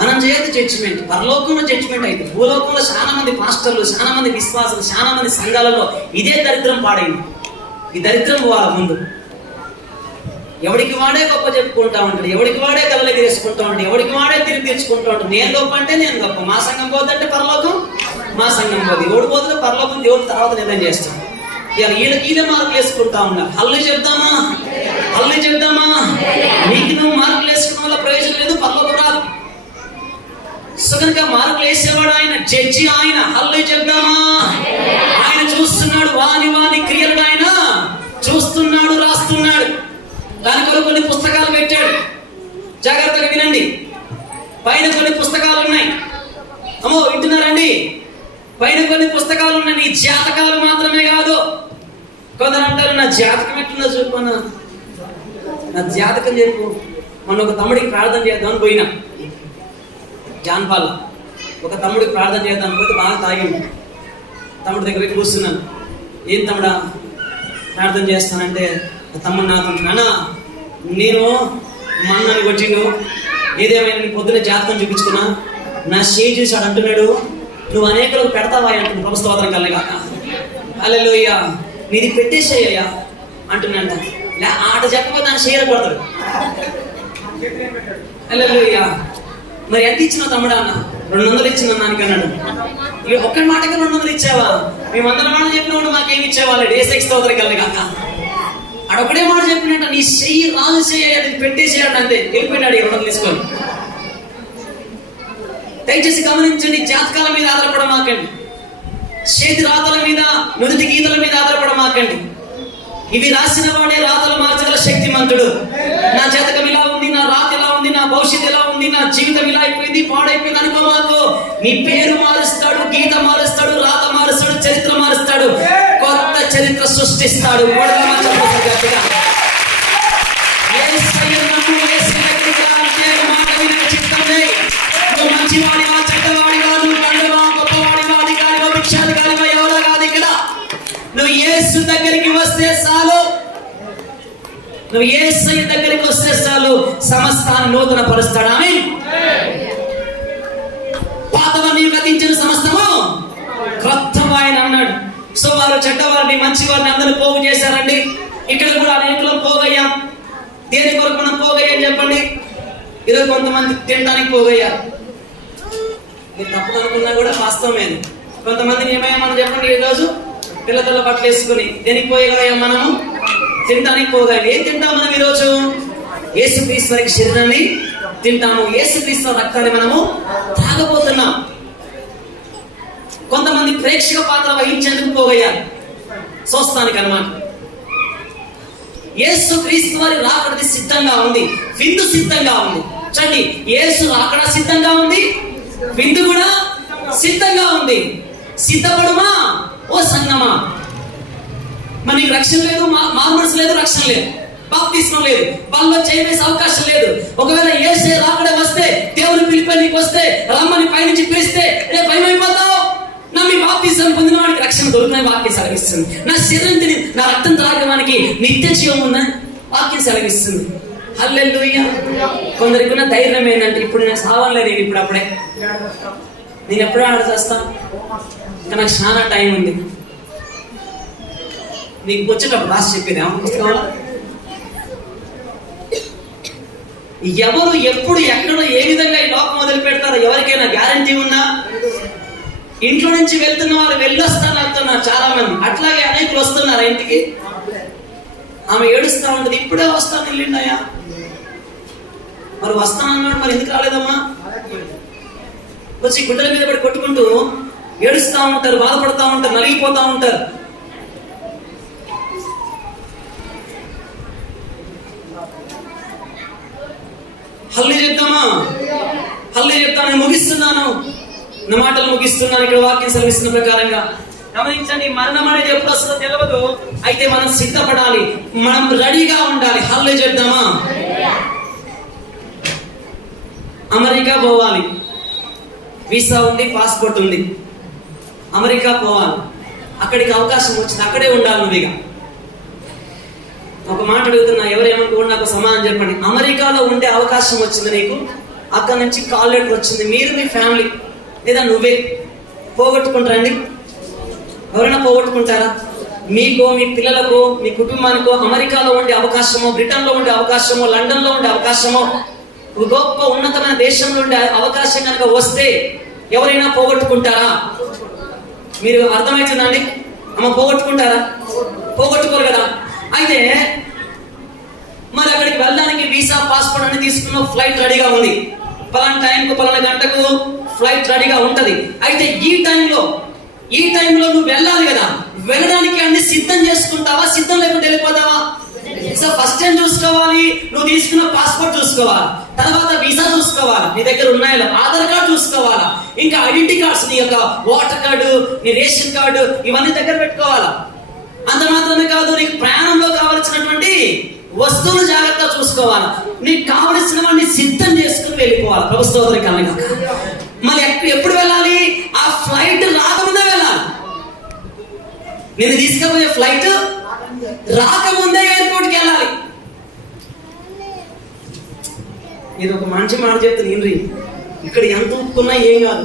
మనం చేయదు జడ్జిమెంట్. పరలోకంలో జడ్జిమెంట్ అయితే, భూలోకంలో చాలా మంది పాస్టర్లు, చాలా మంది విశ్వాసులు, చాలా మంది సంఘాలలో ఇదే దరిద్రం పాడైంది. ఈ దరిద్రం పోవాల ముందు. ఎవడికి వాడే గొప్ప చెప్పుకుంటా ఉంటాడు, ఎవడికి వాడే కలలు ఎగిరేసుకుంటా ఉంటాడు, ఎవడికి వాడే తిరిగి తెచ్చుకుంటా ఉంటాడు. నేను గొప్ప అంటే నేను గొప్ప, మా సంఘం పోతుంటే పరలోకం మా సంఘం పోదు, ఎవడు పోతుంటే పరలోకం దేవుడు తర్వాత నిర్ణయం చేస్తాం. ఇక వీళ్ళ మార్కులు వేసుకుంటా ఉన్నారు. హల్లు చెప్దామా? హల్లు చెప్దామా? నీకు నువ్వు మార్కులు వేసుకున్న వల్ల ప్రయోజనం లేదు, పరలోకం రాదు. సో కనుక మార్కులు వేసేవాడు ఆయన, జడ్జి ఆయన. హల్లు చెప్దామా? ఆయన చూస్తున్నాడు, వాని వాని క్రియలు ఆయన చూస్తున్నాడు, రాస్తున్నాడు. దాని కొరకు కొన్ని పుస్తకాలు పెట్టాడు. జాగ్రత్తగా వినండి. పైన కొన్ని పుస్తకాలు ఉన్నాయి. అమ్మో వింటున్నారండి? పైన కొన్ని పుస్తకాలు ఉన్నాయి. నీ జాతకాలు మాత్రమే కాదు. కొందరు అంటారు, నా జాతకం ఎట్లుందో చూపన్నా, నా జాతకం చెప్పు. మొన్న ఒక తమ్ముడికి ప్రార్థన చేద్దామని పోయినా, జాన్పాల్ ఒక తమ్ముడికి ప్రార్థన చేద్దాం పోతే బాగా తాగింది. తమ్ముడి దగ్గర పెట్టి కూర్చున్నాను. ఏం తమ్ముడా ప్రార్థన చేస్తానంటే, తమ్ముడు నాతో, నాన్న నేను మా అన్నని కొట్టిండు, ఏదేమైనా నీ పొద్దున్న జాతకం చూపించుకున్నా, నా చేయి చూసాడు అంటున్నాడు, నువ్వు అనేకలకు పెడతావా అంటుంది. ప్రభు స్తోత్రం కలగాక. హల్లెలూయా. నీది పెట్టేసేయ్యా అంటున్నాడు. ఆట చెప్పకపోతే ఆయన షేర్ పడతాడు. హల్లెలూయా. మరి ఎంత ఇచ్చినావు తమ్ముడా? అన్న 200 ఇచ్చిన నానికి అన్నాడు. ఇక ఒక్క మాటకి 200 ఇచ్చావా? మేము 100 మాటలు చెప్పినప్పుడు మాకేమి ఇచ్చేవాళ్ళు? ఏసైకి స్తోత్రం కలగాక. అడొకడే మాట చెప్పినట్ట, నీ చెయ్యి రాజు చెయ్యి అది పెట్టేసేయాడు, అంతే. వెళ్ళిపోయినాడు 200 తీసుకొని. దయచేసి గమనించండి, జాతకాల మీద ఆధారపడమాకండి, చేతి రాతల మీద, నుదుటి గీతల మీద ఆధారపడమాకండి. ఇవి రాసిన వాడే రాతలు మార్చగల శక్తిమంతుడు. నా జాతకం ఇలా ఉంది, నా రాత ఇలా ఉంది, నా భవిష్యత్తు ఎలా ఉంది, నా జీవితం ఇలా అయిపోయింది, పాడైపోయింది అనుకో మాకు. నీ పేరు మారుస్తాడు, గీత మారుస్తాడు, రాత మారుస్తాడు, చరిత్ర మారుస్తాడు, కొత్త చరిత్ర సృష్టిస్తాడు. మంచివాడివా, చెడ్డవాడివా, నువ్వు పండువా, గొప్పవాడివా, అధికారివా, భిక్షాధికారివా, ఎవరో కాదు ఇక్కడ. నువ్వు యేసు దగ్గరికి వస్తే చాలు, నువ్వు యేసయ్య దగ్గరికి వస్తే చాలు, సమస్తాన్ని నూతన పరుస్తాడు. ఆమేన్. పాతవన్నీ గతించిన సమస్తము క్రొత్తము ఆయన అన్నాడు. సో వారు చెడ్డవారిని మంచివారిని అందరూ పోగు చేశారండి. ఇక్కడ కూడా అనేకులం పోగయ్యాం. దేని కొరకు మనం పోగయ్యాం చెప్పండి? ఈరోజు కొంతమంది తినడానికి పోగయ్యారు. మీరు తప్పు అనుకున్నా కూడా వాస్తవమే. కొంతమందిని ఏమయ్యా మనం చెప్పండి, ఈరోజు పిల్లల బట్టలు వేసుకుని దేనికి పోయగలయ్యాం? మనము తినడానికి పోగాలి. ఏం తింటాం మనం ఈరోజు? యేసుక్రీస్తు వారి శరీరాన్ని తింటాము, యేసుక్రీస్తు రక్తాన్ని మనము తాగబోతున్నాం. కొంతమంది ప్రేక్షక పాత్ర వహించేందుకు పోగయ్యారు, చూస్తానికి అన్నమాట. యేసుక్రీస్తు వారి రాకడది సిద్ధంగా ఉంది, విందు సిద్ధంగా ఉంది. చూడండి, యేసు రాకడ సిద్ధంగా ఉంది, విందు కూడా సిద్ధంగా ఉంది. సిద్ధపడుమా ఓ సంగమా? మనకి రక్షణ లేదు, మారుమనసు లేదు, రక్షణ లేదు, బాప్తిస్మం లేదు, వాళ్ళలో చేయవేసే అవకాశం లేదు. ఒకవేళ యేసే రాకడ వస్తే, దేవుని పిలిపి నీకు వస్తే, రమ్మని పైనుంచి పిలిస్తే రేపు భయమైపోతావు. నమ్మి బాప్తిస్మం పొందిన వాడికి రక్షణ దొరుకుతుందని వాక్యం సెలవిస్తుంది. నా శరీరం తిని నా రక్తం తాగడానికి నిత్య జీవం ఉందని వాక్యం సెలవిస్తుంది. హల్లెలూయా. కొందరికి ఉన్న ధైర్యం ఏంటంటే ఇప్పుడు నేను సావలేదు, నేను ఇప్పుడు అప్పుడే నేను ఎప్పుడూ ఆడ చేస్తాను, ఇంకా నాకు చాలా టైం ఉంది. నీకు వచ్చేటప్పుడు రాసి చెప్పేది పుస్తకంలో ఎవరు ఎప్పుడు ఎక్కడ ఏ విధంగా ఈ లోకం మొదలు పెడతారో ఎవరికైనా గ్యారంటీ ఉందా? ఇంట్లో నుంచి వెళ్తున్న వారు వెళ్ళొస్తాను అంటున్నారు చాలా మంది, అట్లాగే అనేకులు వస్తున్నారు ఇంటికి. ఆమె ఏడుస్తా ఉంటుంది, ఇప్పుడే వస్తాను వెళ్ళిండయా, మరి వస్తానన్నాడు, మరి ఎందుకు రాలేదమ్మా? వచ్చి గుడ్డల మీద పడి కొట్టుకుంటూ ఏడుస్తా ఉంటారు, బాధపడతా ఉంటారు, నలిగిపోతా ఉంటారు. హల్లి చెప్తామా? హల్లి చెప్తాను. నేను ముగిస్తున్నాను, నా మాటలు ముగిస్తున్నాను. ఇక్కడ వాక్యం సెలవిస్తున్న ప్రకారంగా గమనించండి, మరణం అనేది ఎప్పుడు వస్తుందో తెలియదు, అయితే మనం సిద్ధపడాలి, మనం రెడీగా ఉండాలి. హల్లి చెప్తామా? అమెరికా పోవాలి, వీసా ఉంది, పాస్పోర్ట్ ఉంది, అమెరికా పోవాలి. అక్కడికి అవకాశం వచ్చింది, అక్కడే ఉండాలి. నువ్వుగా ఒక మాట అడుగుతున్నా, ఎవరేమనుకో నాకు సమాధానం చెప్పండి. అమెరికాలో ఉండే అవకాశం వచ్చింది నీకు, అక్కడ నుంచి కాల్ లెటర్ వచ్చింది, మీరు మీ ఫ్యామిలీ లేదా నువ్వే పోగొట్టుకుంటారండి? ఎవరైనా పోగొట్టుకుంటారా? మీకో, మీ పిల్లలకో, మీ కుటుంబానికో అమెరికాలో ఉండే అవకాశమో, బ్రిటన్లో ఉండే అవకాశమో, లండన్లో ఉండే అవకాశమో, గొప్ప ఉన్నతమైన దేశంలో ఉండే అవకాశం కనుక వస్తే ఎవరైనా పోగొట్టుకుంటారా? మీరు అర్థమవుతుందండి? అమ్మ పోగొట్టుకుంటారా? పోగొట్టుకోరు కదా. అయితే మరి అక్కడికి వెళ్ళడానికి వీసా, పాస్పోర్ట్ అని తీసుకున్న ఫ్లైట్ రెడీగా ఉంది, పలానా టైంకు పలానా గంటకు ఫ్లైట్ రెడీగా ఉంటది. అయితే ఈ టైంలో నువ్వు వెళ్ళాలి కదా, వెళ్ళడానికి అన్ని సిద్ధం చేసుకుంటావా? సిద్ధం లేకుండా వెళ్ళిపోతావా? సో ఫస్ట్ టైం చూసుకోవాలి, నువ్వు తీసుకున్న పాస్పోర్ట్ చూసుకోవాలా, తర్వాత వీసా చూసుకోవాలా, నీ దగ్గర ఉన్నాయో ఆధార్ కార్డు చూసుకోవాలా, ఇంకా ఐడెంటిటీ కార్డ్స్, నీ యొక్క ఓటర్ కార్డు, నీ రేషన్ కార్డు, ఇవన్నీ దగ్గర పెట్టుకోవాలా. అంత మాత్రమే కాదు, నీకు ప్రయాణంలో కావలసినటువంటి వస్తువులు జాగ్రత్తగా చూసుకోవాలి, నీకు కావలసినవన్నీ సిద్ధం చేసుకుని వెళ్ళిపోవాలి. ప్రభు స్తోత్రం కలగాక. మళ్ళీ ఎప్పుడు వెళ్ళాలి? ఆ ఫ్లైట్ రాకముందే వెళ్ళాలి. నేను తీసుకుపోయే ఫ్లైట్ రాకముందే ఎయిర్పోర్ట్కి వెళ్ళాలి. ఇది ఒక మంచి మాట చెప్తాను ఇంద్రి, ఇక్కడ ఎంత ఒప్పుకున్నా ఏం కాదు.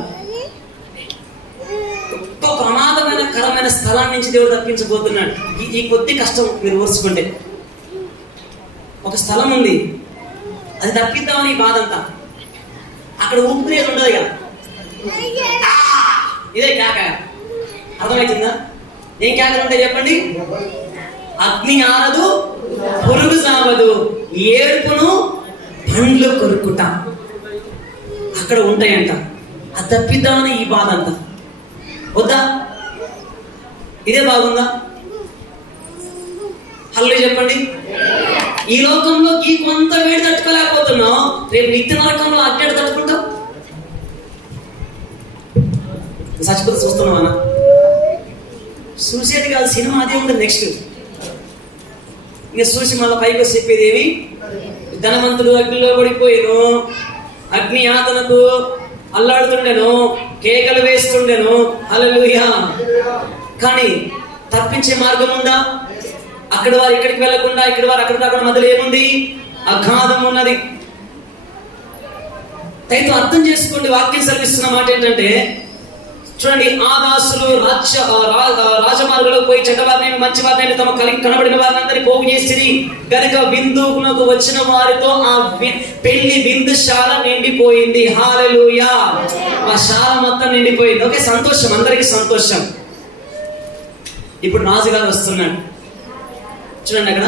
గొప్ప ప్రమాదమైన కరమైన స్థలాన్ని నుంచి దేవుడు తప్పించబోతున్నాడు. ఈ కొద్ది కష్టం మీరు ఓర్చుకుంటే. ఒక స్థలం ఉంది, అది తప్పిద్దామని ఈ బాధ అంతా. అక్కడ ఊపిరేది ఉండదు కదా, ఇదే కేక. అర్థమవుతుందా? ఏం కేకలు ఉంటాయి చెప్పండి? అగ్ని ఆరదు, పురుగు సావదు, ఏడుపును పండ్లు కొరుకుట, అక్కడ ఉంటాయంట. అది తప్పిద్దామని ఈ బాధ అంతా. వద్దా? ఇదే బాగుందా? హల్లు చెప్పండి. ఈ లోకంలో ఈ కొంత వేడి తట్టుకోలేకపోతున్నావు, రేపు నిత్య నరకంలో అడ్డాడు తట్టుకుంటావు. చచ్చిపోతే చూస్తున్నావు అన్న, చూసేది కాదు, సినిమా అదే ఉంటుంది. నెక్స్ట్ ఇంకా చూసి మళ్ళీ పైకి వచ్చి చెప్పేది ఏమి? ధనవంతుడు అగ్నిలో పడిపోయాను, అగ్ని యాతనకు అల్లాడుతుండెను, కేకలు వేస్తుండెను. హల్లెలూయా. కానీ తప్పించే మార్గం ఉందా? అక్కడ వారు ఇక్కడికి వెళ్లకుండా, ఇక్కడ వారు అక్కడ రాకుండా మధ్యలో ఏముంది? అగాధం ఉన్నది. అయితే అర్థం చేసుకోండి, వాక్యం సెలవిస్తున్న మాట ఏంటంటే, చూడండి, ఆ దాసులు రాజమార్గంలో పోయి చెడ్డవారిని మంచి వారిని తమ కలిగి కనబడిన వారిని అందరినీ పోగు చేసిరి గనుక విందుకు వచ్చిన వారితో ఆ పెళ్లి విందుశాల నిండిపోయింది. హల్లెలూయా. ఆ శాల మొత్తం నిండిపోయింది. ఓకే, సంతోషం, అందరికీ సంతోషం. ఇప్పుడు రాజుగారు వస్తున్నాడు. చూడండి, అక్కడ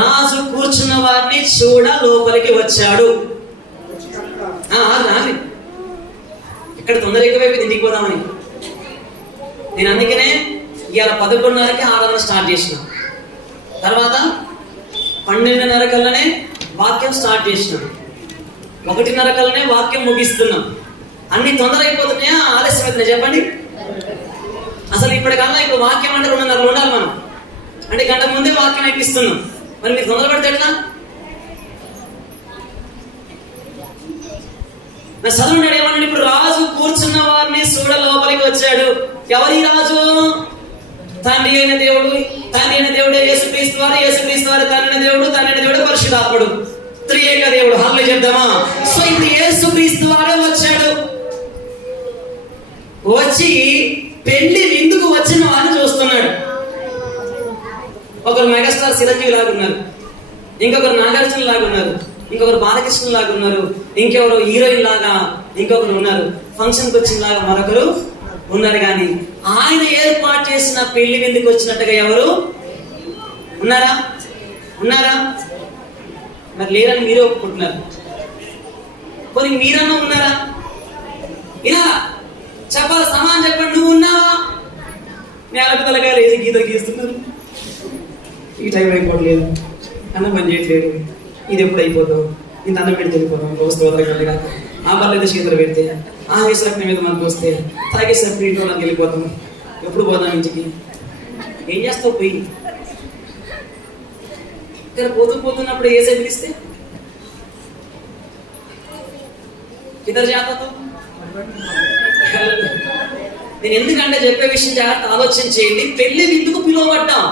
రాజు కూర్చున్న వారిని చూడ లోపలికి వచ్చాడు. ఇక్కడ తొందర ఎక్కువైపోయింది ఇంటికి పోదామని. నేను అందుకనే ఇవాళ 11:30కి ఆరాధన స్టార్ట్ చేసిన, తర్వాత 12:30 కల్లానే వాక్యం స్టార్ట్ చేసినాం, 1:30 కల్లానే వాక్యం ముగిస్తున్నాం. అన్ని తొందర అయిపోతున్నాయా, ఆలస్యం అవుతున్నాయి చెప్పండి? అసలు ఇప్పటికల్లా ఇప్పుడు వాక్యం అంటే 2:30 ఉండాలి మనం, అంటే గంట ముందే వాక్యం అయిపిస్తున్నాం. మరి మీరు తొందర పడితే ఎట్లా? నా చదువున్నాడు ఏమన్నాడు? ఇప్పుడు రాజు కూర్చున్న వారిని చూడ లోపలికి వచ్చాడు. ఎవరి రాజు? తండ్రి అయిన దేవుడు, తండ్రి అయిన దేవుడే యేసుక్రీస్తు వారు, యేసుక్రీస్తు వారు తండ్రి అయిన దేవుడు, తండ్రి అయిన దేవుడు పరిశుద్ధాత్ముడు. త్రియేక దేవుడు. హల్లెలూయా చెప్దామా? సో ఇప్పుడు యేసుక్రీస్తు వాడే వచ్చాడు. వచ్చి పెళ్లి విందుకు వచ్చిన వాడిని చూస్తున్నాడు. ఒకరు మెగాస్టార్ చిరంజీవి లాగా ఉన్నారు, ఇంకొకరు నాగార్జున లాగా ఉన్నారు, ఇంకొకరు బాలకృష్ణ లాగా ఉన్నారు, ఇంకెవరు హీరోయిన్ లాగా ఇంకొకరు ఉన్నారు, ఫంక్షన్కి వచ్చిన లాగా మరొకరు ఉన్నారు. కానీ ఆయన ఏర్పాటు చేసిన పెళ్లి విందుకు వచ్చినట్టుగా ఎవరు ఉన్నారా? ఉన్నారా? మరి లేరని మీరే ఒప్పుకుంటున్నారు. పోనీ మీరన్నా ఉన్నారా? ఇలా చెప్పాలి, సమానం చెప్పండి. నువ్వు ఉన్నావా? నేలపితలగా లేచి గీతలు గీస్తున్నారు, ఈ టైం అయిపోవట్లేదు, అన్నం పని చేయట్లేదు, ఇది ఎప్పుడు అయిపోతావు, ఇంత అన్నం పెడితే వెళ్ళిపోతాం, స్తోత్రంగా ఆ బల్ల శీతలు పెడితే ఆ వేసరక్తి మీద మనకు వస్తే తాగేసరికి ఇంట్లో నాకు వెళ్ళిపోతాం, ఎప్పుడు పోదాం ఇంటికి? ఏం చేస్తావు పోయి? ఇక్కడ పోతున్నప్పుడు ఏ సైడ్ ఇస్తే ఇద్దరు జాతతో నేను ఎందుకంటే చెప్పే విషయం జాగ్రత్త ఆలోచన చేయండి. పెళ్లి విందుకు పిలువబడ్డాం.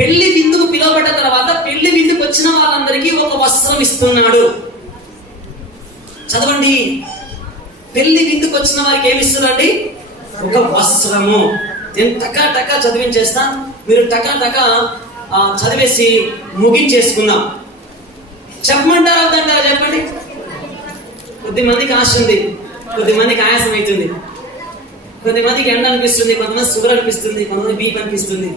పెళ్లి విందుకు పిలువబడ్డ తర్వాత పెళ్లి విందుకు వచ్చిన వాళ్ళందరికీ ఒక వస్త్రం ఇస్తున్నాడు. చదవండి, పెళ్లి విందుకు వచ్చిన వారికి ఏమి ఇస్తున్నాడండి? ఒక వస్త్రము. నేను టకా టకా చదివించేస్తా, మీరు టకా టకా చదివేసి ముగించేసుకుందాం. చెప్పమంటారా వద్దంటారా? చెప్పండి. కొద్ది మందికి ఆశ ఉంది, కొద్ది మందికి ఆయాసం అవుతుంది, కొంతమందికి ఎండ అనిపిస్తుంది, కొంతమంది షుగర్ అనిపిస్తుంది, కొంతమంది బీపీ అనిపిస్తుంది.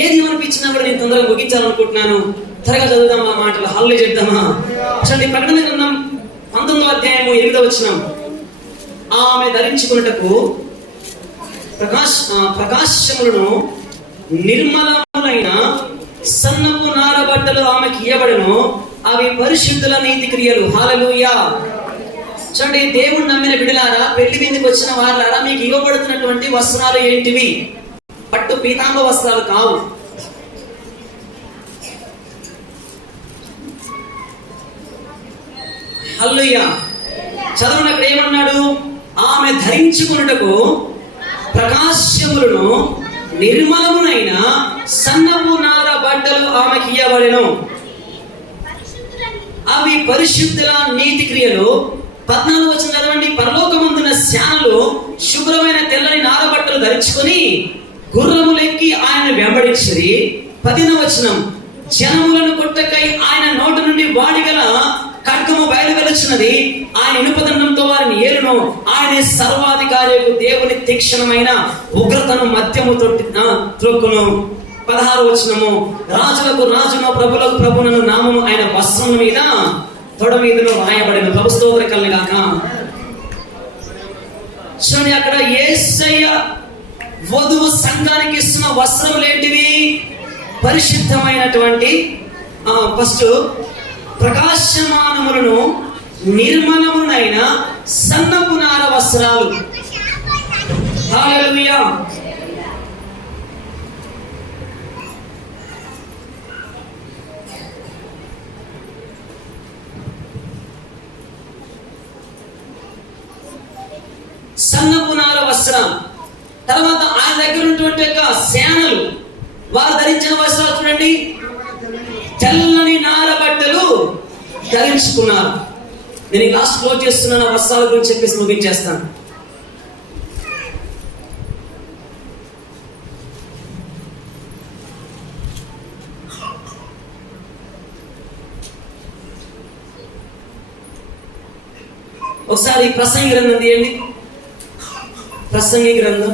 ఏది అనిపించినా కూడా నేను తొందరగా ముగించాలనుకుంటున్నాను. త్వరగా చదువుదాం ఆ మాటలు. హల్లెలూయా చెప్దామా? చూడండి, ప్రకటన గ్రంథం 19వ అధ్యాయము 8వ వచనం. ఆమె ధరించుకున్నటకు ప్రకాశములను నిర్మలములైన సన్నపు నార బట్టలు ఆమెకి ఇయ్యబడను, అవి పరిశుద్ధుల నీతి క్రియలు. హల్లెలూయా. చూడండి, దేవుడు నమ్మిన బిడ్డలారా, పెళ్లి మీదకి వచ్చిన వారులారా, మీకు ఇవ్వబడుతున్నటువంటి వస్త్రాలు ఏంటివి? పట్టు పీతాంబ వస్త్రాలు కావు. హల్లెలూయా. చదవండి, అక్కడ ఏమన్నాడు? ఆమె ధరించుకున్నటకు ప్రకాశములను నిర్మలమునైన సన్నపు నార బట్టలు ఆమెకి ఇయ్యబడెను, అవి పరిశుద్ధుల నీతి క్రియలు. 14వ వచనం చదవండి. పరలోకమందున శానలు శుభ్రమైన తెల్లని నారబట్టలు ధరించుకొని గుర్రములెక్కి ఆయన వెంబడించిరి. 10వ వచనం. జనములను కొట్టకై ఆయన నోటి నుండి వాడిగల ఖడ్గము బయలువెలుచున్నది, ఆయన ఇనుపదండంతో వారిని ఏలును, ఆయన సర్వాధికారి దేవుని తీక్షణమైన ఉగ్రతను మద్యము త్రొక్కును. 16వ వచనము. రాజులకు రాజును ప్రభులకు ప్రభువును నామము ఆయన వస్త్రము మీద తొడ మీదను రాయబడిన. ప్రభు స్తోత్రం కలుగును గాక. చూడండి, అక్కడ యేసయ్య వధువు సంఘానికి ఇస్తున్న వస్త్రములు ఏంటివి? పరిశుద్ధమైనటువంటి ఫస్ట్ ప్రకాశమానములను నిర్మలమునైన సన్నపు నార వస్త్రాలు. హల్లెలూయా. సన్నపు నార వస్త్రం. తర్వాత ఆయన దగ్గర ఉన్నటువంటి యొక్క సేనలు వారు ధరించిన వస్త్రాలు చూడండి, తెల్లని నార బట్టలు ధరించుకున్నారు. నేను ఈ లాస్ట్ క్లోజ్ చేస్తున్నాను, వస్త్రాల గురించి చెప్పేసి ముగించేస్తాను. ఒకసారి ప్రసంగి గ్రంథం తీయండి. ప్రసంగి గ్రంథం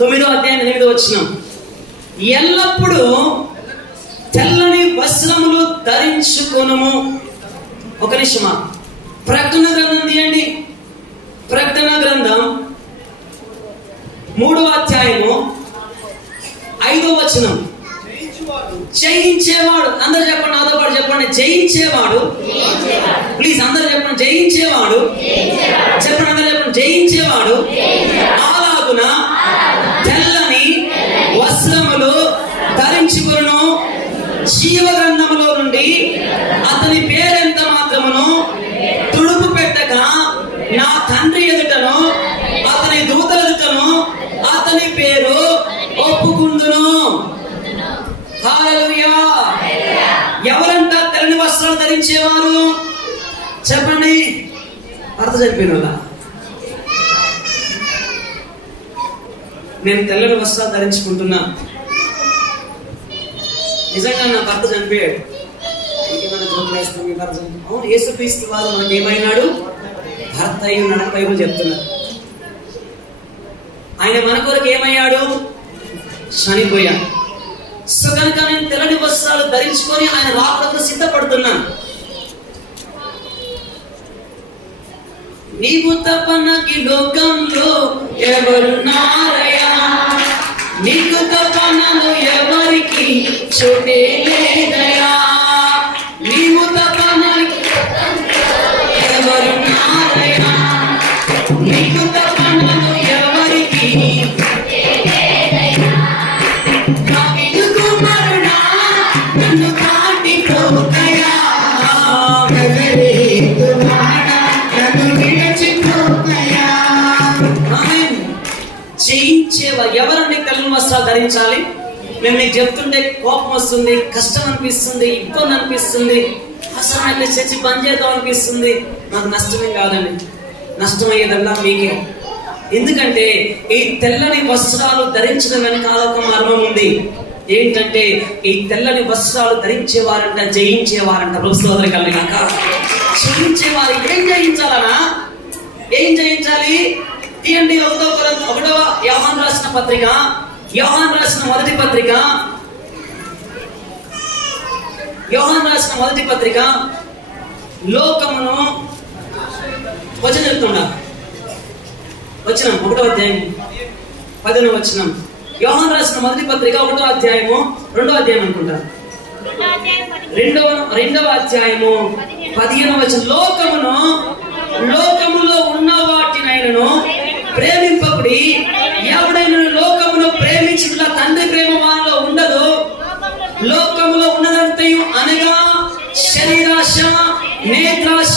9వ అధ్యాయం 8వ వచనం. ఎల్లప్పుడూ తెల్లని వస్త్రములు ధరించుకొనుము. ఒక నిమిషమా. ప్రకటన గ్రంథం తీయండి. ప్రకటన గ్రంథం 3వ అధ్యాయము 5వ వచనం. జయించేవాడు. అందరు చెప్పండి, నాతో పాటు చెప్పండి. జయించేవాడు. ప్లీజ్ అందరు చెప్పండి. జయించేవాడు. చెప్పండి, అందరు చెప్పండి. జయించేవాడు అలాగున తెల్లని వస్త్రములు ధరించుకొనును, జీవ గ్రంథములో నుండి అతని పేరెంత మాత్రమును తుడుపు పెట్టక నా తండ్రి ఎదుటను అతని దూతల ఎదుటను అతని పేరు ఒప్పుకుందును. ధరించేవారు? చెప్పండి. భర్త చనిపోయిన వాళ్ళ? నేను తెల్లని వస్త్రాలు ధరించుకుంటున్నా. నిజంగా నా భర్త చనిపోయాడు. అవును, యేసుక్రీస్తు వారు మనకి ఏమైనాడు? భర్త అయి ఉన్నాడని బైబిల్ చెప్తున్నారు. ఆయన మన కొరకు ఏమయ్యాడు? చనిపోయాడు. సో కనుక నేను తెల్లని వస్త్రాలు ధరించుకొని ఆయన రాకడకు సిద్ధపడుతున్నాను. నీవు తప్ప నాకు ఈ లోకంలో ఎవరున్నారయ్యా, నీకు తప్ప నన్ను ఎవరికి చోటే లేదయ్యా, నీవు తప్ప నాకు ఎవరున్నారయ్యా, నీకు తప్ప నన్ను ఎవరికి కుమారుడా నన్ను కాటిపోకయా, జయించేవారు ఎవరన్నీ తెల్లని వస్త్రాలు ధరించాలి? నేను నీకు చెప్తుంటే కోపం వస్తుంది, కష్టం అనిపిస్తుంది, ఇబ్బంది అనిపిస్తుంది, అసలు చర్చి పని చేద్దాం అనిపిస్తుంది. నాకు నష్టమే కాదండి, నష్టమయ్యేదల్లా మీకే. ఎందుకంటే ఈ తెల్లని వస్త్రాలు ధరించడం వెనకాల ఒక మర్మం ఉంది. ఏంటంటే ఈ తెల్లని వస్త్రాలు ధరించేవారంట జయించేవారంట. ప్రభుత్వం కలిగాక జయించేవారు ఏం జయించాలనా? ఏం జయించాలి? తీయండి. 1వ యోహాను రాసిన పత్రిక, యోహాను రాసిన మొదటి పత్రిక, యోహాను రాసిన మొదటి పత్రిక, లోకమును వచనం 1వ అధ్యాయం 10వ వచనం. యోహాను రాసిన మొదటి పత్రిక 1వ అధ్యాయము 2వ అధ్యాయం అనుకుంటా, 2వ అధ్యాయము 15వ వచనం. లోకములో ఉన్న వాటినైనను ప్రేమింపకుడి, ఎవడైనా లోకమును ప్రేమించిన తండ్రి ప్రేమ వారిలో ఉండదు. లోకములో ఉన్నదంతయు అనగా శరీరాశ, నేత్రాశ,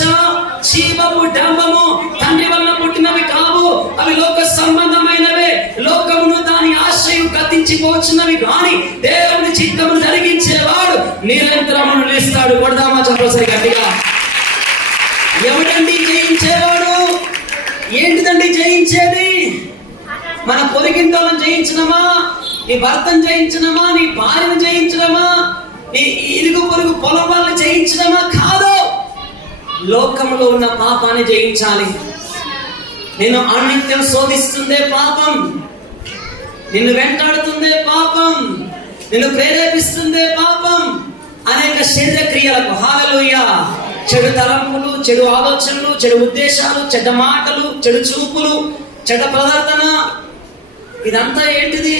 జీవము, డంబము తండ్రి వల్ల పుట్టినవి కావు, అవి లోక సంబంధమైనవే. లోకమును దాని ఆశయం గతించిపోచున్నవి కానీ దేవుని చిత్తమును జరిగించేవాడు నిరంతరము నిలుస్తాడు. కొడదామా చెప్పసరి గట్టిగా. ఎవడండి జయించేవాడు? ఏంటిదండి జయించేది? మన పొరిగింటోళ్ళని జయించడమా? నీ భర్తను జయించడమా? నీ భార్యను జయించడమా? నీ ఇరుగు పొరుగు పొలం వాళ్ళని జయించడమా? కాదు. లోకంలో ఉన్న పాపాన్ని జయించాలి. నిన్ను అనిత్యం శోధిస్తుందే పాపం, నిన్ను వెంటాడుతుందే పాపం, నిన్ను ప్రేరేపిస్తుందే పాపం. అనేక శరీర క్రియలకు, హల్లెలూయా, చెడు తలంపులు, చెడు ఆలోచనలు, చెడు ఉద్దేశాలు, చెడ్డ మాటలు, చెడు చూపులు, చెడ్డ ప్రవర్తన, ఇదంతా ఏంటిది?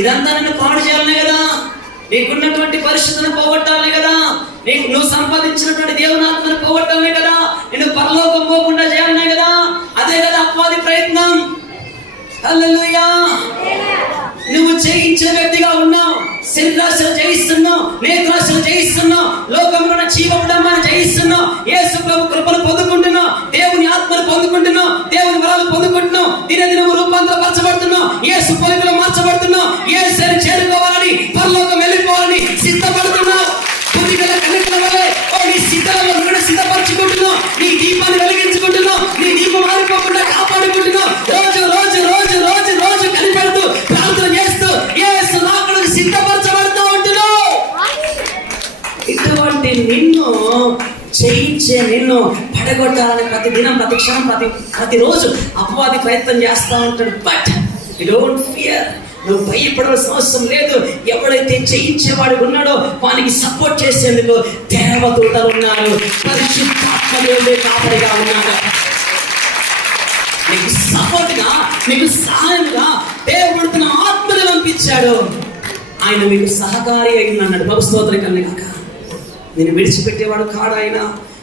ఇదంతా నిన్ను పాడు చేయాలనే కదా, నీకున్నటువంటి పరిస్థితులను పోగొట్టాలనే కదా, నువ్వు సంపాదించినటువంటి దేవుని ఆత్మను పోగొట్టాలనే కదా, నిన్ను పరలోకం పోకుండా చేయాలనే కదా. అదే కదా అపవాది ప్రయత్నం. హల్లెలూయా. నువ్వు జయించిన వ్యక్తిగా ఉన్నావు. శరీరాశను జయిస్తున్నావు, నేత్రాశను జయిస్తున్నావు, లోకంలో జీవముడమ్మని జయిస్తున్నావు, యేసు ప్రభు కృపను పొందుకుంటున్నావు, దేవుని ఆత్మను పొందుకుంటున్నావు, దేవుని వరాలు పొందుకుంటున్నావు, దినదినము రూపాంతరపరచబడుతున్నావు, యేసు పోలికలో మార్చబడుతున్నావు, యేసుని చేరుకోవాలని, పరలోకం వెళ్ళిపోవాలని సిద్ధపడుతున్నావు. నీ సిద్ధంలో సిద్ధపరచుకుంటున్నావు, నీ దీపాన్ని వెలిగించుకుంటున్నావు, నీ దీపం ఆరిపోకుండా కాపాడుకుంటున్నావు. రోజు రోజు రోజు రోజు రోజు కనిపెడుతూ ప్రార్థన చేస్తూ యేసు రాకడకు సిద్ధపరచబడుతూ ఉంటున్నావు. ఇటువంటి నిన్ను జయించే, నిన్ను పడగొట్టాలని ప్రతి దినం, ప్రతి క్షణం, ప్రతిరోజు అపవాది ప్రయత్నం చేస్తూ ఉంటాడు. But you don't fear. నువ్వు భయపడవలసిన అవసరం లేదు. ఎవడైతే జయించేవాడు ఉన్నాడో వానికి సపోర్ట్ చేసేందుకు దేవదూతలు ఉన్నారు, పరిశుద్ధాత్మ దేవుడే కాపరిగా ఉన్నాడు. నీకు సపోర్ట్ గా, నీకు సహాయంగా దేవుడు తన ఆత్మను పంపించాడు. ఆయన మీకు సహకారి అయి ఉన్నాడు. ప్రభు స్తోత్రం కలుగుగాక. నేను విడిచిపెట్టేవాడు కాడు ఆయన.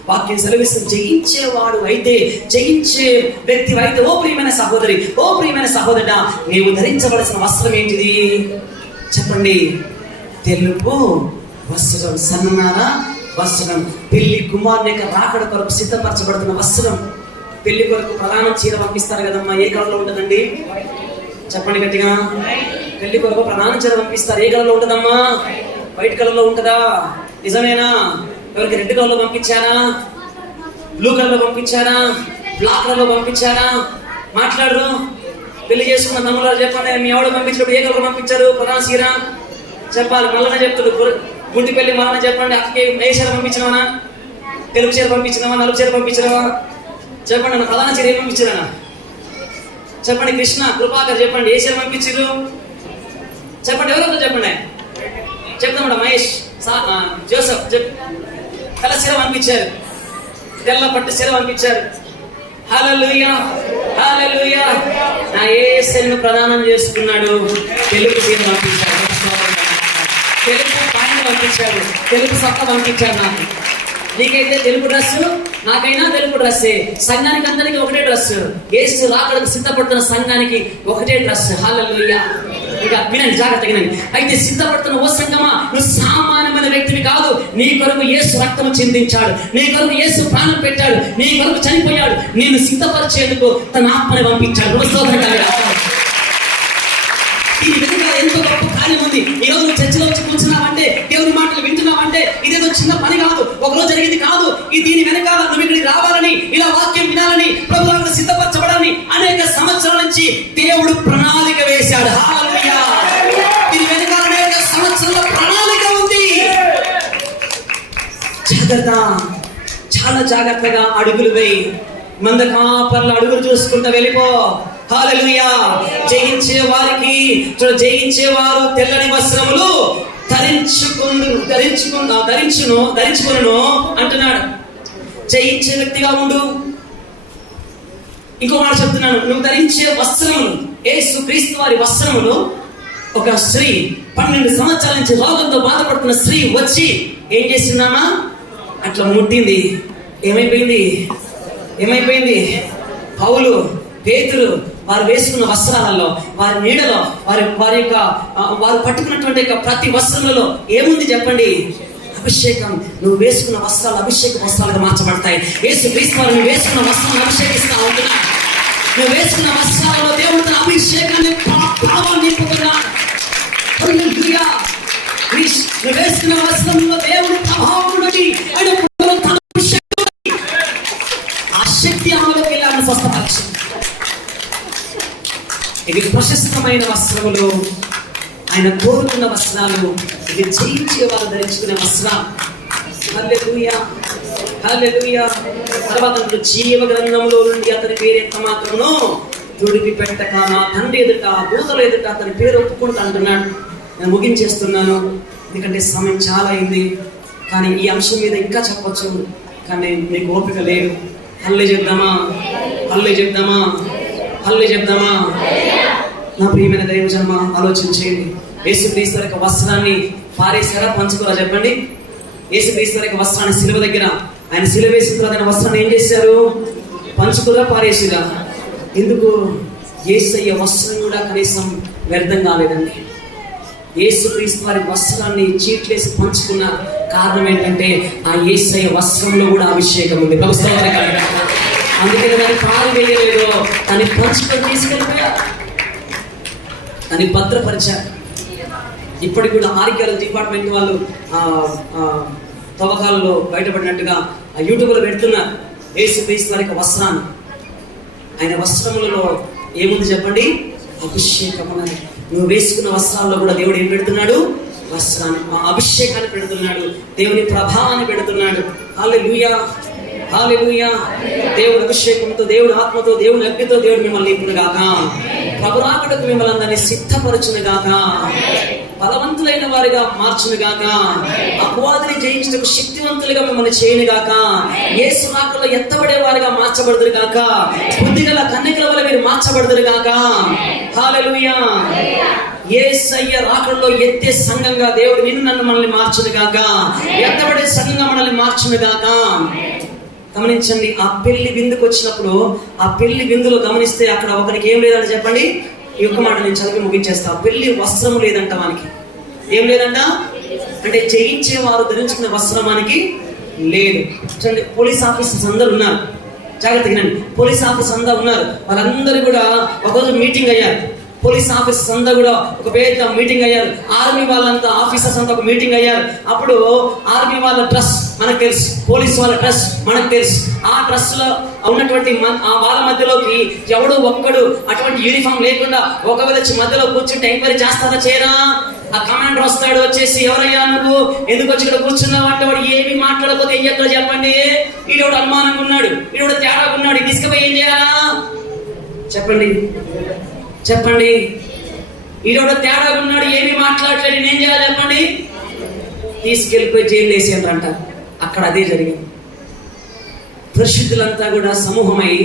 వాక్యం సెలవిస్తుంది, జయించేవాడు అయితే, జయించే వ్యక్తి అయితే, ఓ ప్రియమైన సహోదరి, ఓ ప్రియమైన సహోదరుడా, నీవు ధరించవలసిన వస్త్రం ఏంటిది చెప్పండి? తెలుపు వస్త్రం, సన్ననార వస్త్రం, పెళ్లి కుమారుని యొక్క రాకడ కొరకు సిద్ధపరచబడుతున్న వస్త్రం. పెళ్లి కొరకు ప్రధానం చీర పంపిస్తారు కదమ్మా, ఏ కలర్లో ఉంటుందండి? చెప్పండి గట్టిగా. పెళ్లి కొరకు ప్రధాన చీర పంపిస్తారు, ఏ కలర్లో ఉంటుందమ్మా? వైట్ కలర్లో ఉంటుందా? నిజమేనా? ఎవరికి రెడ్ కలర్ లో పంపించారా, బ్లూ కలర్ లో పంపించారా, బ్లాక్ కలర్ లో పంపించారా? మాట్లాడరు. పెళ్లి చేసుకున్న తమ్ముళ్ళు చెప్పండి, మీ ఎవడో పంపించినప్పుడు ఏ కలర్ పంపించారు? ప్రధాన సీర చెప్పాలి. మళ్ళీ చెప్తాడు గుంటి పెళ్లి మళ్ళీ చెప్పండి. అక్కకి ఏ చీర పంపించినావా? తెలుపు చీర పంపించినావా? నలుపు చీర పంపించినావా? చెప్పండి అన్న. ప్రధాన చీర ఏం పంపించారా చెప్పండి. కృష్ణ, కృపాకర్ చెప్పండి, ఏ చీర పంపించారు చెప్పండి. ఎవరో చెప్పండి. చెప్తామంట. మహేష్, జోసఫ్ తెల్ల చీర పంపించారు, తెల్ల పట్టు చీర పంపించారు. హల్లెలూయా, హల్లెలూయా. నా యేసుని ప్రదానం చేసుకున్నాడు. తెలుగు చీర పంపించాడు, తెలుగు పాయింట్ పంపించాడు, తెలుగు సొక్క పంపించాడు. నాకు నీకైతే తెలుగు డ్రెస్, నాకైనా తెలుగు డ్రెస్సే. సంఘానికి అందరికి ఒకటే డ్రెస్. యేసు రాకడకు సిద్ధపడుతున్న సంఘానికి ఒకటే డ్రెస్. హల్లెలూయా. ఇక వినండి, జాగ్రత్తగా వినండి. అయితే సిద్ధపడుతున్న ఓ సంఘమా, నువ్వు సామాన్యమైన వ్యక్తివి కాదు. నీ కొరకు యేసు రక్తము చిందించాడు, నీ కొరకు యేసు ప్రాణం పెట్టాడు, నీ కొరకు చనిపోయాడు. నిన్ను సిద్ధపరిచేందుకు తన ఆత్మని పంపించాడు. దీని వెనుక ఎంతో గొప్ప కార్యం ఉంది. ఈ రోజు నువ్వు చర్చిలో వచ్చి కూర్చున్నావంటే, దేవుని మాటలు వింటున్నావంటే ఇదేదో చిన్న పని కాదు, ఒక రోజు జరిగింది కాదు. దీని వెనకాల నువ్వు ఇక్కడికి రావాలని, ఇలా వాక్యం వినాలని, ప్రభువులకు సిద్ధపరచబడాలని అనేక సంవత్సరాల నుంచి దేవుడు ప్రణాళిక వేశాడు. హల్లెలూయా. దీని వెనకాల అనేక సంవత్సరాల ప్రణాళిక ఉంది. జాగ్రత్త, చాలా జాగ్రత్తగా అడుగులు వేయి. మందకాపర్ల అడుగులు చూసుకుంటూ వెళ్ళిపో. హల్లెలూయా. జయించేవారు తెల్లని వస్త్రములు ధరించుకొనును అంటున్నాడు. జయించే వ్యక్తిగా ఉండు. ఇంకో మాట చెప్తున్నాను, నువ్వు ధరించే వస్త్రములు, యేసు క్రీస్తు వారి వస్త్రములు. ఒక స్త్రీ 12 సంవత్సరాల నుంచి రోగంతో బాధపడుతున్న స్త్రీ వచ్చి ఏం చేస్తున్నామా అట్లా ముట్టింది. ఏమైపోయింది? పౌలు, పేతురు వారు వేసుకున్న వస్త్రాలలో, వారి నీడలో, వారు పట్టుకున్నటువంటి ప్రతి వస్త్రములలో ఏముంది చెప్పండి? అభిషేకం. నువ్వు వేసుకున్న వస్త్రాలు అభిషేక వస్త్రాలుగా మార్చబడతాయి. యేసు క్రీస్తు వారు నువ్వు వేసుకున్న వస్త్రాలను అభిషేకిస్తా ఉంటున్నా. నువ్వు వేసుకున్న వస్త్రాలలో దేవుడు తన అభిషేకాన్ని నింపుతున్నాడు. నువ్వు వేసుకున్న వస్త్రంలో దేవుడు ప్రభావం ఆ శక్తి ఆమెలోకి వెళ్ళాలని స్వస్థపరిచింది. ఇవి ప్రశస్తమైన వస్త్రములు, ఆయన కోరుకున్న వస్త్రాలు, ఇవి జయించే వారు ధరించుకునే వస్త్రాలు. హల్లెలూయా, హల్లెలూయా. తర్వాత జీవ గ్రంథంలో నుండి అతని పేరు ఎంత మాత్రమును తుడిపి పెట్టక నా తండ్రి ఎదుట, దూతల ఎదుట అతని పేరు ఒప్పుకుంటా అంటున్నాడు. నేను ముగించేస్తున్నాను, ఎందుకంటే సమయం చాలా అయింది. కానీ ఈ అంశం మీద ఇంకా చెప్పొచ్చు, కానీ మీకు ఓపిక లేదు. హల్లెలూయా చెప్దామా? నా ప్రియమైన దైవజన్మ, ఆలోచించేయండి. యేసుక్రీస్తు యొక్క వస్త్రాన్ని పారేశారా, పంచుకోరా చెప్పండి? యేసుక్రీస్తు యొక్క వస్త్రాన్ని శిలువ దగ్గర ఆయన శిలువ వేసిన తర్వాత ఆయన వస్త్రాన్ని ఏం చేశారు? పంచుకోరా, పారేసిరా? ఎందుకు? యేసయ్య వస్త్రం కూడా కనీసం వ్యర్థం కాలేదండి. యేసుక్రీస్తు వారి వస్త్రాన్ని చీట్లేసి పంచుకున్న కారణం ఏంటంటే ఆ యేసయ్య వస్త్రంలో కూడా అభిషేకం ఉంది. అందుకే దాన్ని పారివేయలేదు, దాన్ని పంచుకొని తీసుకెళ్ళిపోయారు, దాన్ని భద్రపరిచారు. ఇప్పటికి కూడా ఆర్కియాలజీ డిపార్ట్మెంట్ వాళ్ళు తవ్వకాలలో బయటపడినట్టుగా యూట్యూబ్లో పెడుతున్నారు యేసుక్రీస్తు వారి యొక్క వస్త్రాన్ని. ఆయన వస్త్రములలో ఏముంది చెప్పండి? అభిషేకం అన్నది. నువ్వు వేసుకున్న వస్త్రాల్లో కూడా దేవుడు ఏం పెడుతున్నాడు? వస్త్రాన్ని, అభిషేకాన్ని పెడుతున్నాడు, దేవుని ప్రభావాన్ని పెడుతున్నాడు. హల్లెలూయా, హల్లెలూయా. దేవుడు అభిషేకంతో, దేవుడు ఆత్మతో, దేవుని అగ్నితో దేవుడు మిమ్మల్ని నింపును గాక. ప్రభు రాకడకు మిమ్మల్ని అందరినీ సిద్ధపరచును గాక. బలవంతులైన వారిగా మార్చును గాక. అపవాదిని జయించుటకు శక్తివంతులుగా మిమ్మల్ని చేయను గాక. యేసు రాకడలో ఎత్తబడే వారిగా మార్చబడుదురు గాక. బుద్ధిగల కన్యకల వల్ల మీరు మార్చబడుదురు గాక. హల్లెలూయా. యేసయ్య రాకడలో ఎత్తే సంఘంగా దేవుడు నిన్ను నన్ను మనల్ని మార్చును గాక. ఎత్తబడే సంఘంగా మనల్ని మార్చును గాక. గమనించండి, ఆ పెళ్లి విందుకు వచ్చినప్పుడు, ఆ పెళ్లి విందులో గమనిస్తే అక్కడ ఒకరికి ఏం లేదని చెప్పండి. ఈ ఒక్క మాట నేను చదివి ముగించేస్తా. పెళ్లి వస్త్రము లేదంట వానికి. ఏం లేదంట అంటే జయించేవారు ధరించుకునే వస్త్రం వానికి లేదు. చూడండి, పోలీస్ ఆఫీసర్స్ అందరు ఉన్నారు, జాగ్రత్తగా వినండి. పోలీస్ ఆఫీసర్స్ అందరు ఉన్నారు. వాళ్ళందరూ కూడా ఒకరోజు మీటింగ్ అయ్యారు. పోలీస్ ఆఫీసర్స్ అంతా కూడా ఒక పెద్ద మీటింగ్ అయ్యారు. ఆర్మీ వాళ్ళంతా ఆఫీసర్స్ అంతా ఒక మీటింగ్ అయ్యారు. అప్పుడు ఆర్మీ వాళ్ళ డ్రెస్ మనకు తెలుసు, పోలీస్ వాళ్ళ డ్రెస్ మనకు తెలుసు. ఆ డ్రెస్ లో ఉన్నటువంటి వాళ్ళ మధ్యలోకి ఎవడు ఒక్కడు అటువంటి యూనిఫామ్ లేకుండా ఒకవేళ వచ్చి మధ్యలో కూర్చుంటే ఎంక్వైరీ చేస్తారా చేయరా? ఆ కమాండర్ వస్తాడు, వచ్చేసి ఎవరయ్యా నువ్వు, ఎందుకు వచ్చి ఇక్కడ కూర్చున్నావు అంటే వాడు ఏమి మాట్లాడకపోతే ఏం చెప్తాడు చెప్పండి? ఈడోడు అనుమానంగా ఉన్నాడు, ఈడోడు తేడాగా ఉన్నాడు, తీసుకుపోయి ఏం చేయాలా చెప్పండి చెప్పండి? ఈడోడు తేడాగా ఉన్నాడు, ఏమి మాట్లాడలేదు, నేనేం చేయాలి చెప్పండి? తీసుకెళ్ళిపోయి జైలు వేసేయండి. అక్కడ అదే జరిగింది. పరిశుద్ధులంతా కూడా సమూహమై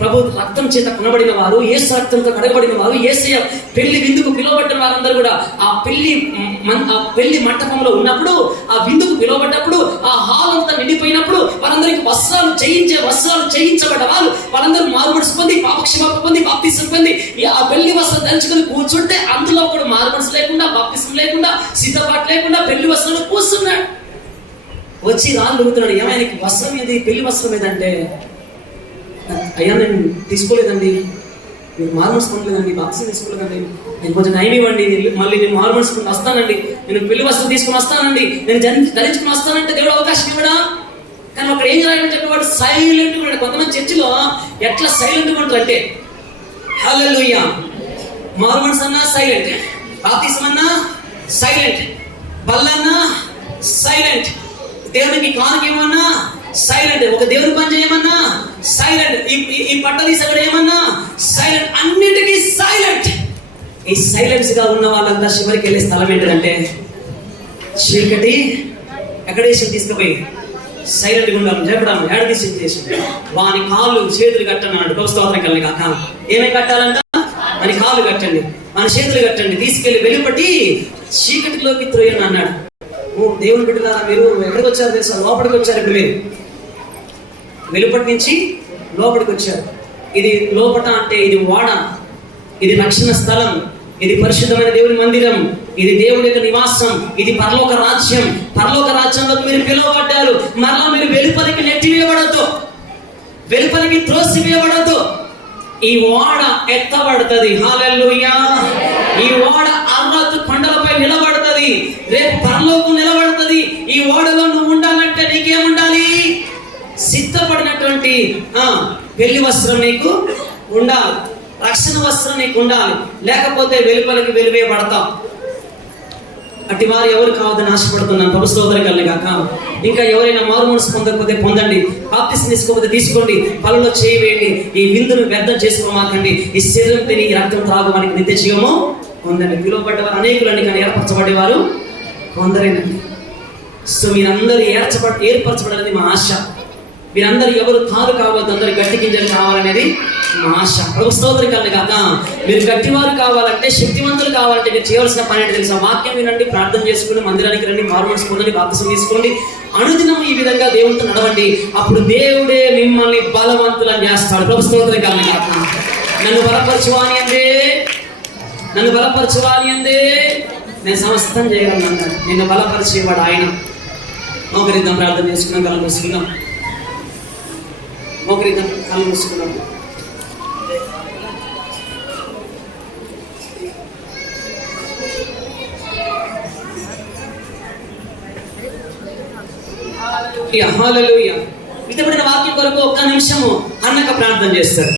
ప్రభు రక్తం చేత కొనబడిన వారు, యేసు రక్తంతో కడగబడిన వారు, యేసయ్య పెళ్లి విందుకు పిలువబడిన వారందరూ కూడా ఆ పెళ్లి మంటపంలో ఉన్నప్పుడు, ఆ విందుకు పిలువబడ్డప్పుడు, ఆ హాల్ అంతా నిండిపోయినప్పుడు వారందరికి వస్త్రాలు చేయించబడ్డ వాళ్ళందరూ మారుమనసు పొంది, పాపక్షమాపణ పొంది, బాప్తిసం పొంది ఆ పెళ్లి వస్త్రం ధరించుకొని కూర్చుంటే అందులో ఒకడు మారుమనసు లేకుండా, బాప్తిసం లేకుండా, సిద్ధపాటు లేకుండా పెళ్లి వస్త్రంలో కూర్చున్నాడు. వచ్చి రాళ్ళు అడుగుతున్నాడు, ఏమైనా వస్త్రం ఏది, పెళ్లి వస్త్రం ఏదంటే, అయ్యా నేను తీసుకోలేదండి, నేను మారుమనసు పొందలేదండి, బాప్తిసం తీసుకోలేదండి, నేను కొంచెం టైం ఇవ్వండి, మళ్ళీ నేను మారుమనసు వస్తానండి, నేను పెళ్లి వస్త్రం తీసుకుని వస్తానండి, నేను ధరించుకుని వస్తానంటే దేవుడు అవకాశం ఇవ్వడా? కానీ అక్కడ ఏం చేయాలంటే చెప్పేవాడు సైలెంట్ ఉన్నాడు. కొంతమంది చర్చిలో ఎట్లా సైలెంట్ ఉంటారు అంటే, హల్లెలూయా, మారుమనసు అన్నా సైలెంట్, బాప్తిసం అన్నా సైలెంట్, బల్లన్నా సైలెంట్, దేవునికి కానుక ఏమన్నా సైలెంట్, ఒక దేవుని పని చేయమన్నా సైలెంట్, ఈ పట్ట తీసగడ ఏమన్నా సైలెంట్, అన్నిటికీ సైలెంట్. ఈ సైలెన్స్ గా ఉన్న వాళ్ళంతా చివరికి వెళ్ళే స్థలం ఏంటంటే చీకటి. ఎక్కడేసి తీసుకుపోయి సైలెంట్ గా ఉండాలి చెప్పడం, ఏడ తీసి వాని కాళ్ళు చేతులు కట్టన్నాడు. స్తోత్రం కలిగి కాక ఏమేమి కట్టాలంట? అని కాళ్ళు కట్టండి, మన చేతులు కట్టండి, తీసుకెళ్లి వెలుపటి చీకటిలోకి త్రోయని అన్నాడు. దేవుని బిడ్డలారా, మీరు ఎక్కడికి వచ్చారు తెలుసా? లోపలికి వచ్చారు. ఇప్పుడు మీరు వెలుపటి నుంచి లోపలికి వచ్చారు. ఇది లోపట అంటే ఇది వాడ, ఇది రక్షణ స్థలం, ఇది పరిశుద్ధమైన దేవుని మందిరం, ఇది దేవుడి యొక్క నివాసం, ఇది పరలోక రాజ్యం. పరలోక రాజ్యంలోకి మీరు పిలువబడ్డారు. మరలా మీరు వెలుపలికి నెట్టివేయబడద్దు, వెలుపలికి త్రోసివేయబడద్దు. ఈ ఓడ ఎత్తబడుతుంది. హల్లెలూయా. ఈ ఓడ అర్రాతు కొండలపై నిలబడుతుంది, రేపు పరలోకం నిలబడుతుంది. ఈ ఓడలో నువ్వు ఉండాలంటే నీకేముండాలి? సిద్ధపడినటువంటి పెళ్లి వస్త్రం నీకు ఉండాలి, రక్షణ వస్త్రం నీకు ఉండాలి, లేకపోతే వెలుపలికి వెలివేయబడతాం. అట్టి వారు ఎవరు కావద్దని ఆశపడుతున్నాను. ప్రభు స్తోత్రం కలుగుగాక. ఇంకా ఎవరైనా మారు మనసు పొందకపోతే పొందండి, బాప్తిసం తీసుకోకపోతే తీసుకోండి, పనుల్లో చేయవేయండి. ఈ విందును వ్యర్థం చేసుకోమాకండి. ఈ శరీరం తిని రక్తం త్రాగు మనకి నిత్య జీవము పొందండి. పిలువబడ్డవారు అనేకులని, కానీ ఏర్పరచబడేవారు కొందరేనండి. సో మీరందరూ ఏర్పరచబడాలని మా ఆశ. మీరందరూ ఎవరు కాదు కావద్దు, అందరు గట్టి గింజలు కావాలనేది మా ఆశ. ప్రభు స్తోత్రం కలుగుగాక. మీరు గట్టివారు కావాలంటే, శక్తివంతులు కావాలంటే మీరు చేయవలసిన పని ఏంటి తెలుసా? వాక్యం వినండి, ప్రార్థన చేసుకోండి, మందిరానికి రండి, మారుమనసు పొందండి, బాప్తిసం తీసుకోండి, అనుదినం ఈ విధంగా దేవునితో నడవండి. అప్పుడు దేవుడే మిమ్మల్ని బలవంతులను చేస్తాడు. ప్రభు స్తోత్రం కలుగుగాక. నన్ను బలపరచువాని అందే, నన్ను బలపరచువాని అందే, నేను సమస్తం చేయగలను అన్నాడు. నిన్ను బలపరిచేవాడు ఆయన. మోకరిద్దాం, ప్రార్థన చేసుకున్నాం, కళ్ళు మూసుకుందాం. మోకరిద్దాం, కళ్ళు మూసుకున్నాం. హల్లెలూయా. ఇతబడిన వాక్యం కొరకు ఒక్క నిమిషము అన్నక ప్రార్థన చేస్తారు.